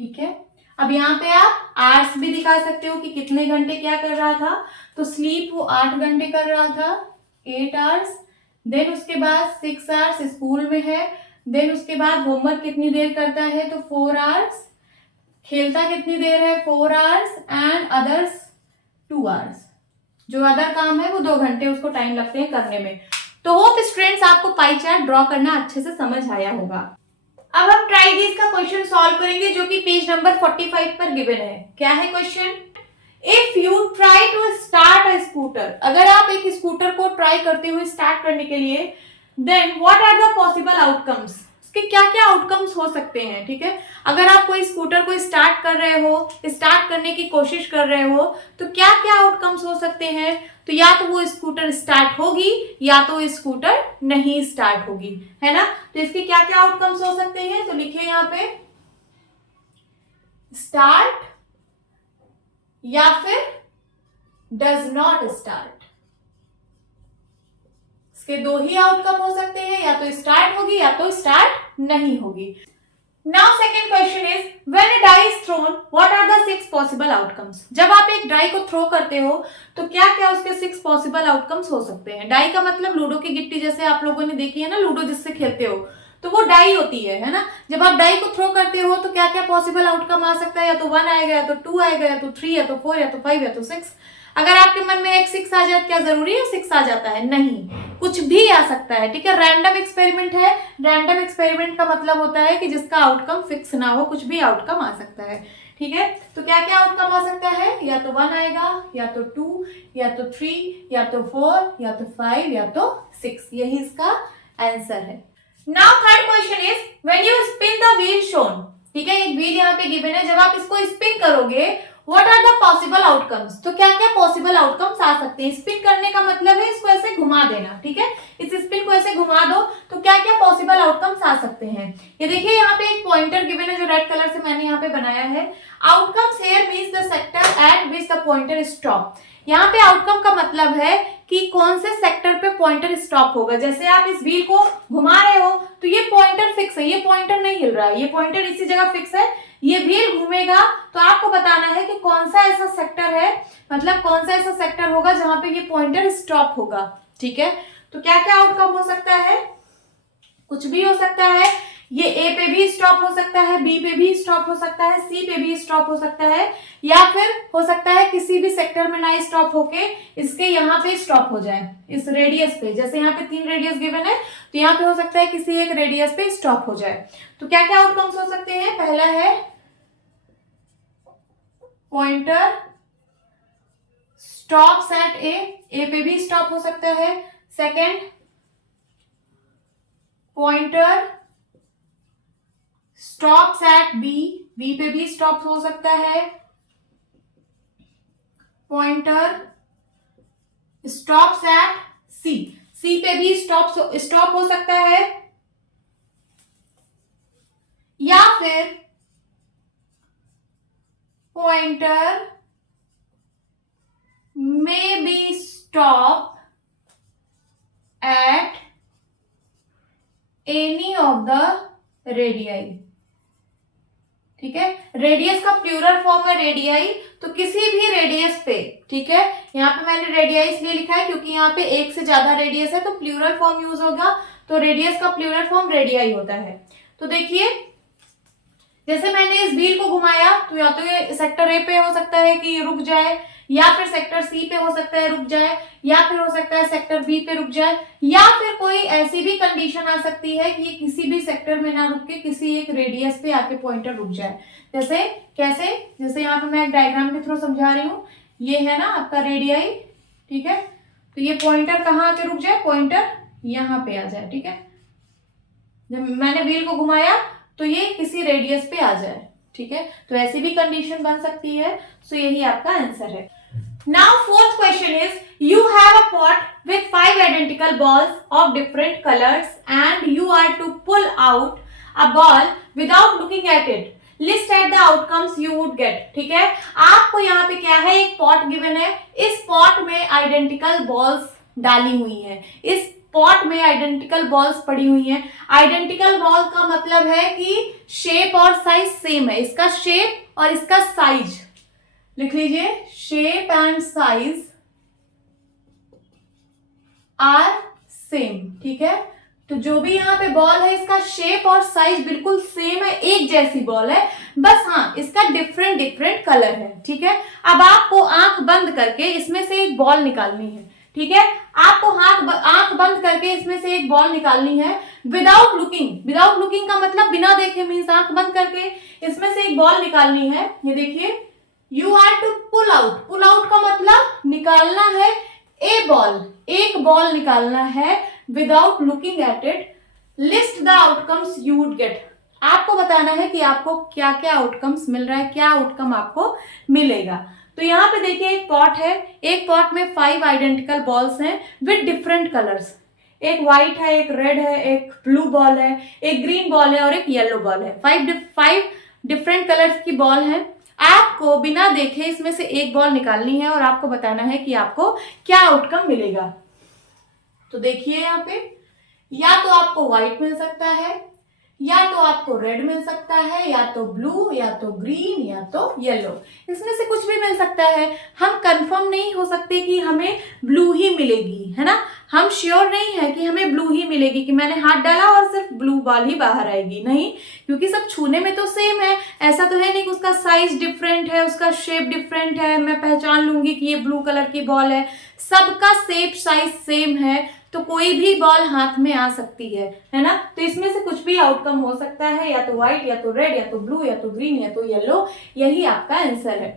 ठीक है। अब यहाँ पे आप आवर्स भी दिखा सकते हो कि कितने घंटे क्या कर रहा था। तो स्लीप वो 8 घंटे कर रहा था, 8 आवर्स। देन उसके बाद 6 आवर्स स्कूल में है। देन उसके बाद होमवर्क कितनी देर करता है, तो 4 आवर्स। खेलता कितनी देर है, 4 आवर्स, एंड अदर्स 2 आवर्स। जो अदर काम है वो 2 घंटे उसको टाइम लगते हैं करने में। तो होप स्टूडेंट्स आपको पाई चार्ट ड्रॉ करना अच्छे से समझ आया होगा। अब हम ट्राई दिस का क्वेश्चन सॉल्व करेंगे जो कि पेज नंबर 45 पर गिवन है। क्या है question, if you try to start a scooter, अगर आप एक स्कूटर को ट्राई करते हुए स्टार्ट करने के लिए, then what are the possible outcomes, उसके क्या क्या आउटकम्स हो सकते हैं, ठीक है। अगर आप कोई स्कूटर को स्टार्ट कर रहे हो, स्टार्ट करने की कोशिश कर रहे हो, तो क्या क्या आउटकम्स हो सकते हैं। तो या तो वो स्कूटर स्टार्ट होगी या तो स्कूटर नहीं स्टार्ट होगी, है ना। तो इसके क्या क्या आउटकम्स हो सकते हैं, तो लिखिए यहाँ पे स्टार्ट या फिर डज नॉट स्टार्ट। इसके 2 ही आउटकम हो सकते हैं, या तो स्टार्ट होगी या तो स्टार्ट नहीं होगी। Now second question is when a die is thrown, what are the 6 possible outcomes? जब आप एक डाई को थ्रो करते हो तो क्या क्या उसके 6 पॉसिबल आउटकम्स हो सकते हैं। डाई का मतलब लूडो की गिट्टी, जैसे आप लोगों ने देखी है ना, लूडो जिससे खेलते हो, तो वो डाई होती है ना। जब आप डाई को थ्रो करते हो तो क्या क्या पॉसिबल आउटकम आ सकता है, या तो 1 आएगा, या तो 2 आएगा, या तो 3, या तो 4, या तो 5, या तो 6। अगर आपके मन में एक 6 आ जाए, क्या जरूरी है 6 आ जाता है, नहीं, कुछ भी आ सकता है, ठीक है। रैंडम एक्सपेरिमेंट है। रैंडम एक्सपेरिमेंट का मतलब होता है कि जिसका आउटकम फिक्स ना हो, कुछ भी आउटकम आ सकता है, ठीक है। तो क्या क्या आउटकम आ सकता है, या तो 1 आएगा, या तो 2, या तो 3, या तो 4, या तो 5, या तो 6। यही इसका आंसर है। Now third question is when you spin the wheel shown, ठीक है। एक व्हील यहाँ पे गिवन है, जब आप इसको स्पिन करोगे what are the possible outcomes, तो क्या क्या पॉसिबल आउटकम्स आ सकते हैं। स्पिन करने का मतलब है इसको ऐसे घुमा देना, ठीक है। इस स्पिन को ऐसे घुमा दो तो क्या क्या पॉसिबल आउटकम्स आ सकते हैं। ये देखिए यहाँ पे एक पॉइंटर गिवन है जो रेड कलर से मैंने यहाँ पे बनाया है। Outcomes here means the sector at which the pointer stop. यहाँ पे आउटकम का मतलब है कि कौन से सेक्टर पे पॉइंटर स्टॉप होगा। जैसे आप इस व्हील को घुमा रहे हो तो ये पॉइंटर फिक्स है, ये पॉइंटर नहीं हिल रहा है, ये पॉइंटर इसी जगह फिक्स है। ये व्हील घूमेगा तो आपको बताना है कि कौन सा ऐसा सेक्टर है, मतलब कौन सा ऐसा सेक्टर होगा जहां पे ये पॉइंटर स्टॉप होगा, ठीक है। तो क्या क्या आउटकम हो सकता है, कुछ भी हो सकता है। ये ए पे भी स्टॉप हो सकता है, बी पे भी स्टॉप हो सकता है, सी पे भी स्टॉप हो सकता है, या फिर हो सकता है किसी भी सेक्टर में ना स्टॉप होके इसके यहाँ पे स्टॉप हो जाए, इस रेडियस पे। जैसे यहाँ पे 3 रेडियस गिवन है तो यहाँ पे हो सकता है किसी एक रेडियस पे स्टॉप हो जाए। तो क्या क्या आउटकम्स हो सकते हैं, पहला है पॉइंटर स्टॉप्स एट ए पे भी स्टॉप हो सकता है। Second, pointer stops at B पे भी स्टॉप हो सकता है। पॉइंटर स्टॉप्स एट सी पे भी स्टॉप हो सकता है। या फिर pointer may be stop at any of the radii, ठीक है। रेडियस का प्लूरल फॉर्म है रेडियाई, तो किसी भी रेडियस पे, ठीक है। यहाँ पे मैंने रेडियाई इसलिए लिखा है क्योंकि यहाँ पे एक से ज्यादा रेडियस है तो प्लूरल फॉर्म यूज होगा, तो रेडियस का प्लूरल फॉर्म रेडियाई होता है। तो देखिए जैसे मैंने इस व्हील को घुमाया तो या तो ये सेक्टर ए पे हो सकता है कि रुक जाए, या फिर सेक्टर सी पे हो सकता है रुक जाए, या फिर हो सकता है सेक्टर बी पे रुक जाए, या फिर कोई ऐसी भी कंडीशन आ सकती है कि ये किसी भी सेक्टर में ना रुक के किसी एक रेडियस पे आके पॉइंटर रुक जाए। जैसे कैसे, जैसे यहाँ पे मैं एक डायग्राम के थ्रू समझा रही हूँ, ये है ना आपका रेडियाई, ठीक है, तो ये पॉइंटर कहाँ आके रुक जाए, पॉइंटर यहाँ पे आ जाए, ठीक है, जब मैंने व्हील को घुमाया तो ये किसी रेडियस पे आ जाए, ठीक है, तो ऐसी भी कंडीशन बन सकती है। सो यही आपका आंसर है। Now fourth question is, you have a pot with 5 identical balls of different colours and you are to pull out a ball without looking at it, list at the outcomes you would get. ठीक है, आपको यहाँ पे क्या है, एक pot given है, इस पॉट में आइडेंटिकल बॉल्स डाली हुई है, इस पॉट में आइडेंटिकल बॉल्स पड़ी हुई हैं। आइडेंटिकल बॉल का मतलब है कि शेप और साइज सेम है, इसका शेप और इसका साइज लिख लीजिए, shape and size are same. ठीक है, तो जो भी यहाँ पे बॉल है इसका शेप और साइज बिल्कुल सेम है, एक जैसी बॉल है, बस हाँ इसका डिफरेंट डिफरेंट कलर है। ठीक है, अब आपको आंख बंद करके इसमें से एक बॉल निकालनी है। ठीक है, आपको आंख बंद करके इसमें से एक बॉल निकालनी है विदाउट लुकिंग। विदाउट लुकिंग का मतलब बिना देखे मीन्स आंख बंद करके इसमें से एक बॉल निकालनी है। ये देखिए, you are to pull out, pull out का मतलब निकालना है ए बॉल, एक बॉल निकालना है without looking at it, list the outcomes you would gate. आपको बताना है कि आपको क्या क्या आउटकम्स मिल रहा है, क्या आउटकम आपको मिलेगा। तो यहाँ पे देखिए एक पॉट है, एक पॉट में 5 आइडेंटिकल बॉल्स हैं विद डिफरेंट कलर्स, एक व्हाइट है, एक रेड है, एक ब्लू बॉल है, एक ग्रीन बॉल है और एक येलो बॉल है। 5 डिफरेंट कलर्स की बॉल है। आपको बिना देखे इसमें से एक बॉल निकालनी है और आपको बताना है कि आपको क्या आउटकम मिलेगा। तो देखिए यहाँ पे, या तो आपको व्हाइट मिल सकता है, या तो आपको रेड मिल सकता है, या तो ब्लू, या तो ग्रीन, या तो येलो, इसमें से कुछ भी मिल सकता है। हम कंफर्म नहीं हो सकते कि हमें ब्लू ही मिलेगी, है ना, हम श्योर नहीं है कि हमें ब्लू ही मिलेगी, कि मैंने हाथ डाला और सिर्फ ब्लू बॉल ही बाहर आएगी, नहीं, क्योंकि सब छूने में तो सेम है। ऐसा तो है नहीं कि उसका साइज डिफरेंट है, उसका शेप डिफरेंट है, मैं पहचान लूंगी कि ये ब्लू कलर की बॉल है। सबका शेप साइज सेम है, तो कोई भी बॉल हाथ में आ सकती है ना। तो इसमें से कुछ भी आउटकम हो सकता है, या तो व्हाइट, या तो रेड, या तो ब्लू, या तो ग्रीन, या तो येलो, यही आपका आंसर है।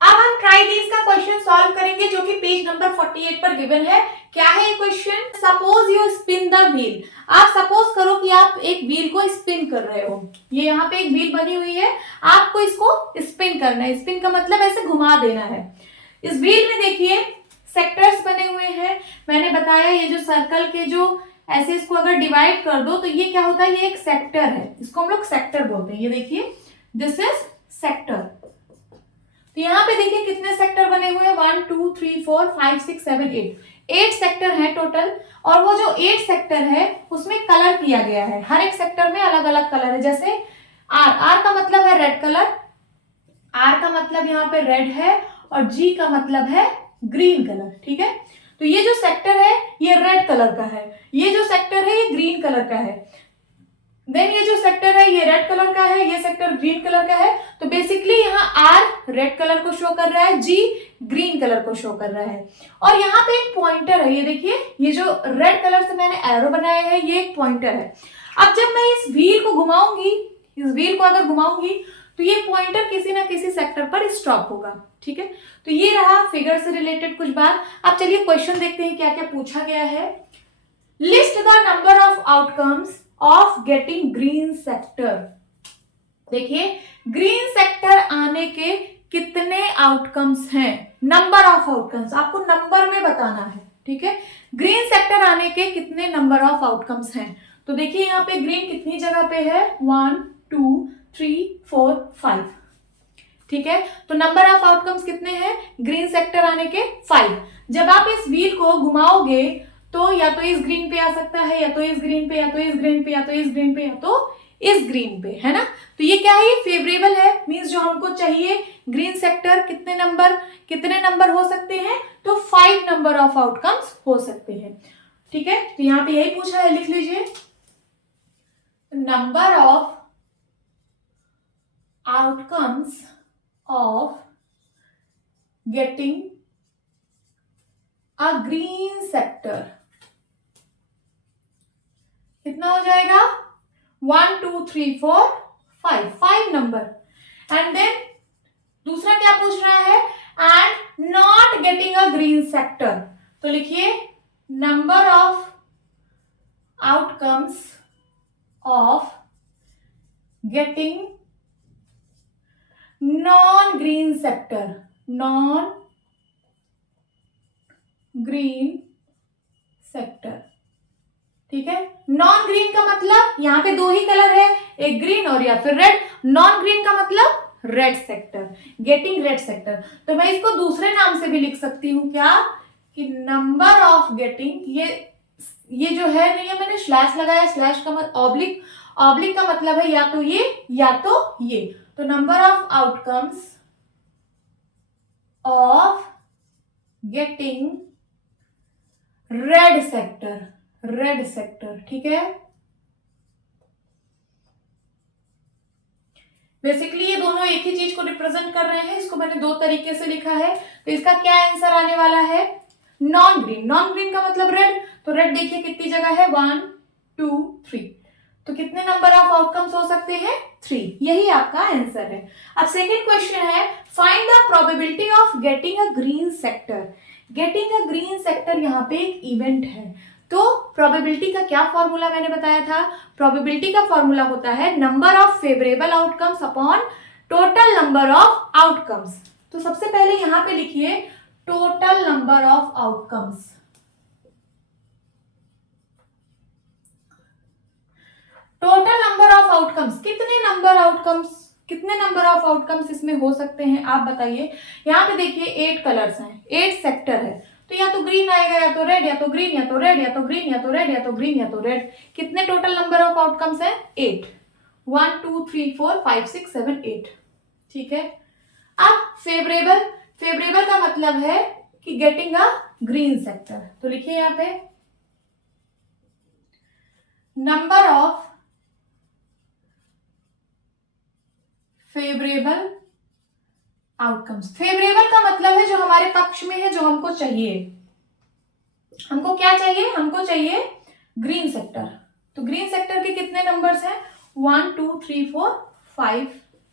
अब हम ट्राई दिस का क्वेश्चन सॉल्व करेंगे जो कि पेज नंबर 48 पर गिवन है। क्या है ये question, suppose you spin the wheel. आप सपोज करो कि आप एक व्हील को स्पिन कर रहे हो, ये यहाँ पे एक व्हील बनी हुई है, आपको इसको स्पिन करना है। स्पिन का मतलब ऐसे घुमा देना है। इस व्हील में देखिए सेक्टर्स बने हुए हैं, मैंने बताया ये जो सर्कल के जो ऐसे इसको अगर डिवाइड कर दो तो ये क्या होता है, ये एक सेक्टर है, इसको हम लोग सेक्टर बोलते हैं। ये देखिए दिस इज सेक्टर। तो यहाँ पे देखिए कितने सेक्टर बने हुए हैं, 1 2 3 4 5 6 7 8 सेक्टर है टोटल। और वो जो 8 सेक्टर है उसमें कलर किया गया है, हर एक सेक्टर में अलग अलग कलर है। जैसे आर का मतलब है रेड कलर, आर का मतलब यहाँ पे रेड है, और जी का मतलब है ग्रीन कलर। ठीक है, तो ये जो सेक्टर है ये रेड कलर का है, ये जो सेक्टर है ये ग्रीन कलर का है, देन ये जो सेक्टर है ये रेड कलर का है, ये सेक्टर ग्रीन कलर का है। तो बेसिकली यहाँ आर रेड कलर को शो कर रहा है, जी ग्रीन कलर को शो कर रहा है, और यहाँ पे एक पॉइंटर है। ये देखिए ये जो रेड कलर से मैंने एरो बनाया है ये एक पॉइंटर है। अब जब मैं इस व्हील को घुमाऊंगी, इस व्हील को अगर घुमाऊंगी तो ये पॉइंटर किसी ना किसी सेक्टर पर स्टॉप होगा। ठीक है, तो ये रहा फिगर से रिलेटेड कुछ बात। अब चलिए क्वेश्चन देखते हैं क्या क्या पूछा गया है। List the number of outcomes of getting green sector. देखिए ग्रीन सेक्टर आने के कितने आउटकम्स हैं, नंबर ऑफ आउटकम्स आपको नंबर में बताना है। ठीक है, ग्रीन सेक्टर आने के कितने नंबर ऑफ आउटकम्स हैं। तो देखिए यहाँ पे ग्रीन कितनी जगह पे है, 1 2 3 4 5। ठीक है, तो नंबर ऑफ आउटकम्स कितने हैं ग्रीन सेक्टर आने के, 5। जब आप इस व्हील को घुमाओगे तो या तो इस ग्रीन पे आ सकता है, या तो इस ग्रीन पे, या तो इस ग्रीन पे, या तो इस ग्रीन पे, या तो इस ग्रीन पे, है ना। तो ये क्या है, ये फेवरेबल है, मींस जो हमको चाहिए ग्रीन सेक्टर कितने नंबर हो सकते हैं, तो 5 नंबर ऑफ आउटकम्स हो सकते हैं। ठीक है, तो यहाँ पे यही पूछा है, लिख लीजिए number of outcomes of getting a green sector. कितना हो जाएगा? 1 2 3 4 5 नंबर। एंड देन दूसरा क्या पूछ रहा है? And not getting a green sector. तो लिखिए number of outcomes of getting non green sector. Non green sector, ठीक है। नॉन ग्रीन का मतलब यहां पे दो ही कलर है, एक ग्रीन और या फिर रेड। नॉन ग्रीन का मतलब red sector, getting red sector. तो मैं इसको दूसरे नाम से भी लिख सकती हूं, क्या? कि नंबर ऑफ गेटिंग, ये जो है नहीं है, मैंने स्लैश लगाया। स्लैश का मतलब ऑब्लिक, ऑब्लिक का मतलब है या तो ये या तो ये। तो number of outcomes of getting red sector, red sector, ठीक है। बेसिकली ये दोनों एक ही चीज को रिप्रेजेंट कर रहे हैं। इसको मैंने दो तरीके से लिखा है। तो इसका क्या आंसर आने वाला है? Non green. नॉन ग्रीन का मतलब रेड। तो रेड देखिए कितनी जगह है, 1 2 3। तो कितने नंबर ऑफ आउटकम्स हो सकते हैं? 3। यही आपका आंसर है। अब सेकेंड क्वेश्चन है, find the probability of getting a green sector. Getting a green sector यहाँ पे एक इवेंट है। तो प्रोबेबिलिटी का क्या फॉर्मूला मैंने बताया था? प्रोबेबिलिटी का फॉर्मूला होता है number of favourable outcomes upon total number of outcomes. तो सबसे पहले यहां पे लिखिए total number of outcomes. Total number of outcomes, कितने नंबर ऑफ आउटकम्स इसमें हो सकते हैं आप बताइए। यहाँ पे देखिए 8 कलर्स हैं, 8 सेक्टर है। तो या तो ग्रीन आएगा या तो रेड, या तो ग्रीन या तो रेड, या तो ग्रीन या तो रेड, या तो ग्रीन या तो रेड। कितने टोटल नंबर ऑफ आउटकम्स है? 8। 1 2 3 4 5 6 7 8, ठीक है। अब फेवरेबल, फेवरेबल का मतलब है कि गेटिंग अ ग्रीन सेक्टर। तो लिखिए यहाँ पे number of favourable outcomes. Favourable का मतलब है जो हमारे पक्ष में है, जो हमको चाहिए। हमको क्या चाहिए? हमको चाहिए ग्रीन सेक्टर। तो ग्रीन सेक्टर के कितने नंबर्स हैं? 1 2 3 4 5,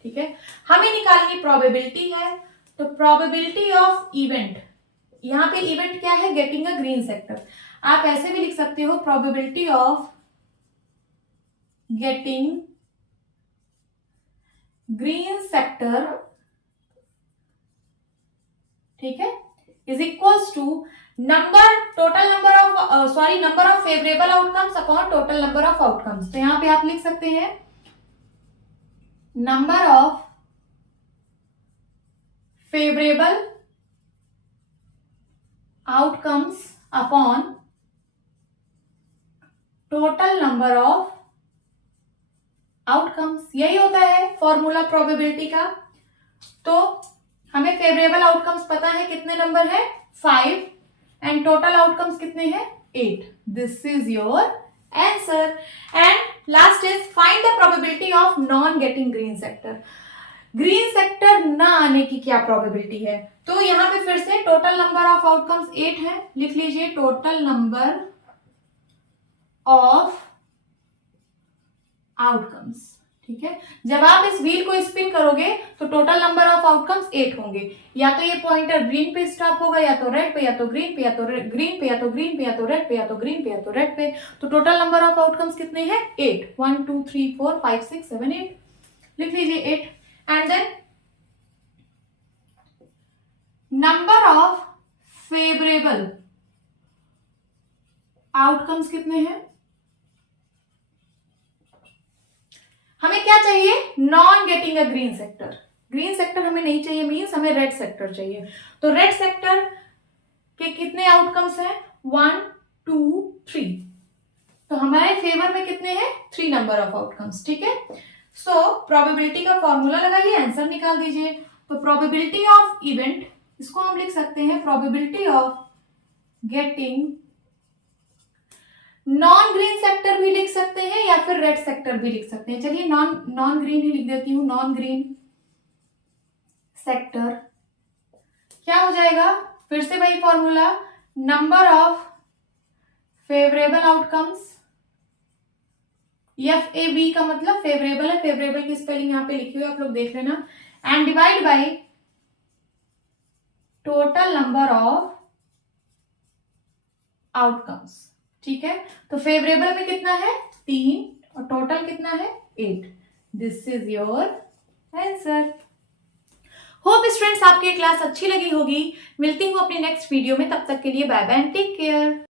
ठीक है। हमें निकालनी प्रोबेबिलिटी है। तो प्रोबेबिलिटी ऑफ इवेंट, यहां पे इवेंट क्या है? Getting a green sector. आप ऐसे भी लिख सकते हो probability of getting green sector, ठीक है, is equals to total number of favourable outcomes upon total number of outcomes. तो यहां पे आप लिख सकते हैं number of favourable outcomes upon total number of outcomes. यही होता है फॉर्मूला प्रोबेबिलिटी का। तो हमें फेवरेबल आउटकम्स पता है कितने नंबर है? 5, एंड टोटल आउटकम्स कितने हैं? 8। This is your answer. And last is find the probability of non getting green sector. Green sector ना आने की क्या प्रोबेबिलिटी है? तो यहां पे फिर से टोटल नंबर ऑफ आउटकम्स 8 है। लिख लीजिए टोटल नंबर ऑफ आउटकम्स, ठीक है। जब आप इस व्हील को स्पिन करोगे तो टोटल नंबर ऑफ आउटकम्स 8 होंगे। या तो ये पॉइंटर ग्रीन पे स्टॉप होगा, या तो रेड पे, या तो ग्रीन पे, या तो ग्रीन पे, या तो ग्रीन पे, या तो रेड पे, या तो ग्रीन पे, या तो रेड पे। तो टोटल नंबर ऑफ आउटकम्स कितने हैं? 8। 1 2 3 4 5 6 7 8। लिख लीजिए 8। And then number of favourable outcomes कितने हैं? हमें क्या चाहिए? Non getting a green sector. Green sector हमें नहीं चाहिए, मीन्स हमें रेड सेक्टर चाहिए। तो रेड सेक्टर के कितने आउटकम्स हैं? 1 2 3। तो हमारे फेवर में कितने हैं? 3 नंबर ऑफ आउटकम्स, ठीक है। सो प्रोबेबिलिटी का फॉर्मूला लगाइए, आंसर निकाल दीजिए। तो प्रोबेबिलिटी ऑफ इवेंट, इसको हम लिख सकते हैं probability of getting non green sector भी लिख सकते हैं या फिर रेड सेक्टर भी लिख सकते हैं। चलिए नॉन ग्रीन ही लिख देती हूं, नॉन ग्रीन सेक्टर क्या हो जाएगा, फिर से वही formula, number of favourable outcomes, FAB का मतलब फेवरेबल है, फेवरेबल की स्पेलिंग यहाँ पे लिखी हुई है, आप लोग देख लेना, and divide by total number of outcomes. ठीक है, तो फेवरेबल में कितना है 3 और टोटल कितना है 8। This is your answer. Hope students आपकी क्लास अच्छी लगी होगी। मिलती हूँ अपनी नेक्स्ट वीडियो में, तब तक के लिए bye bye and take care.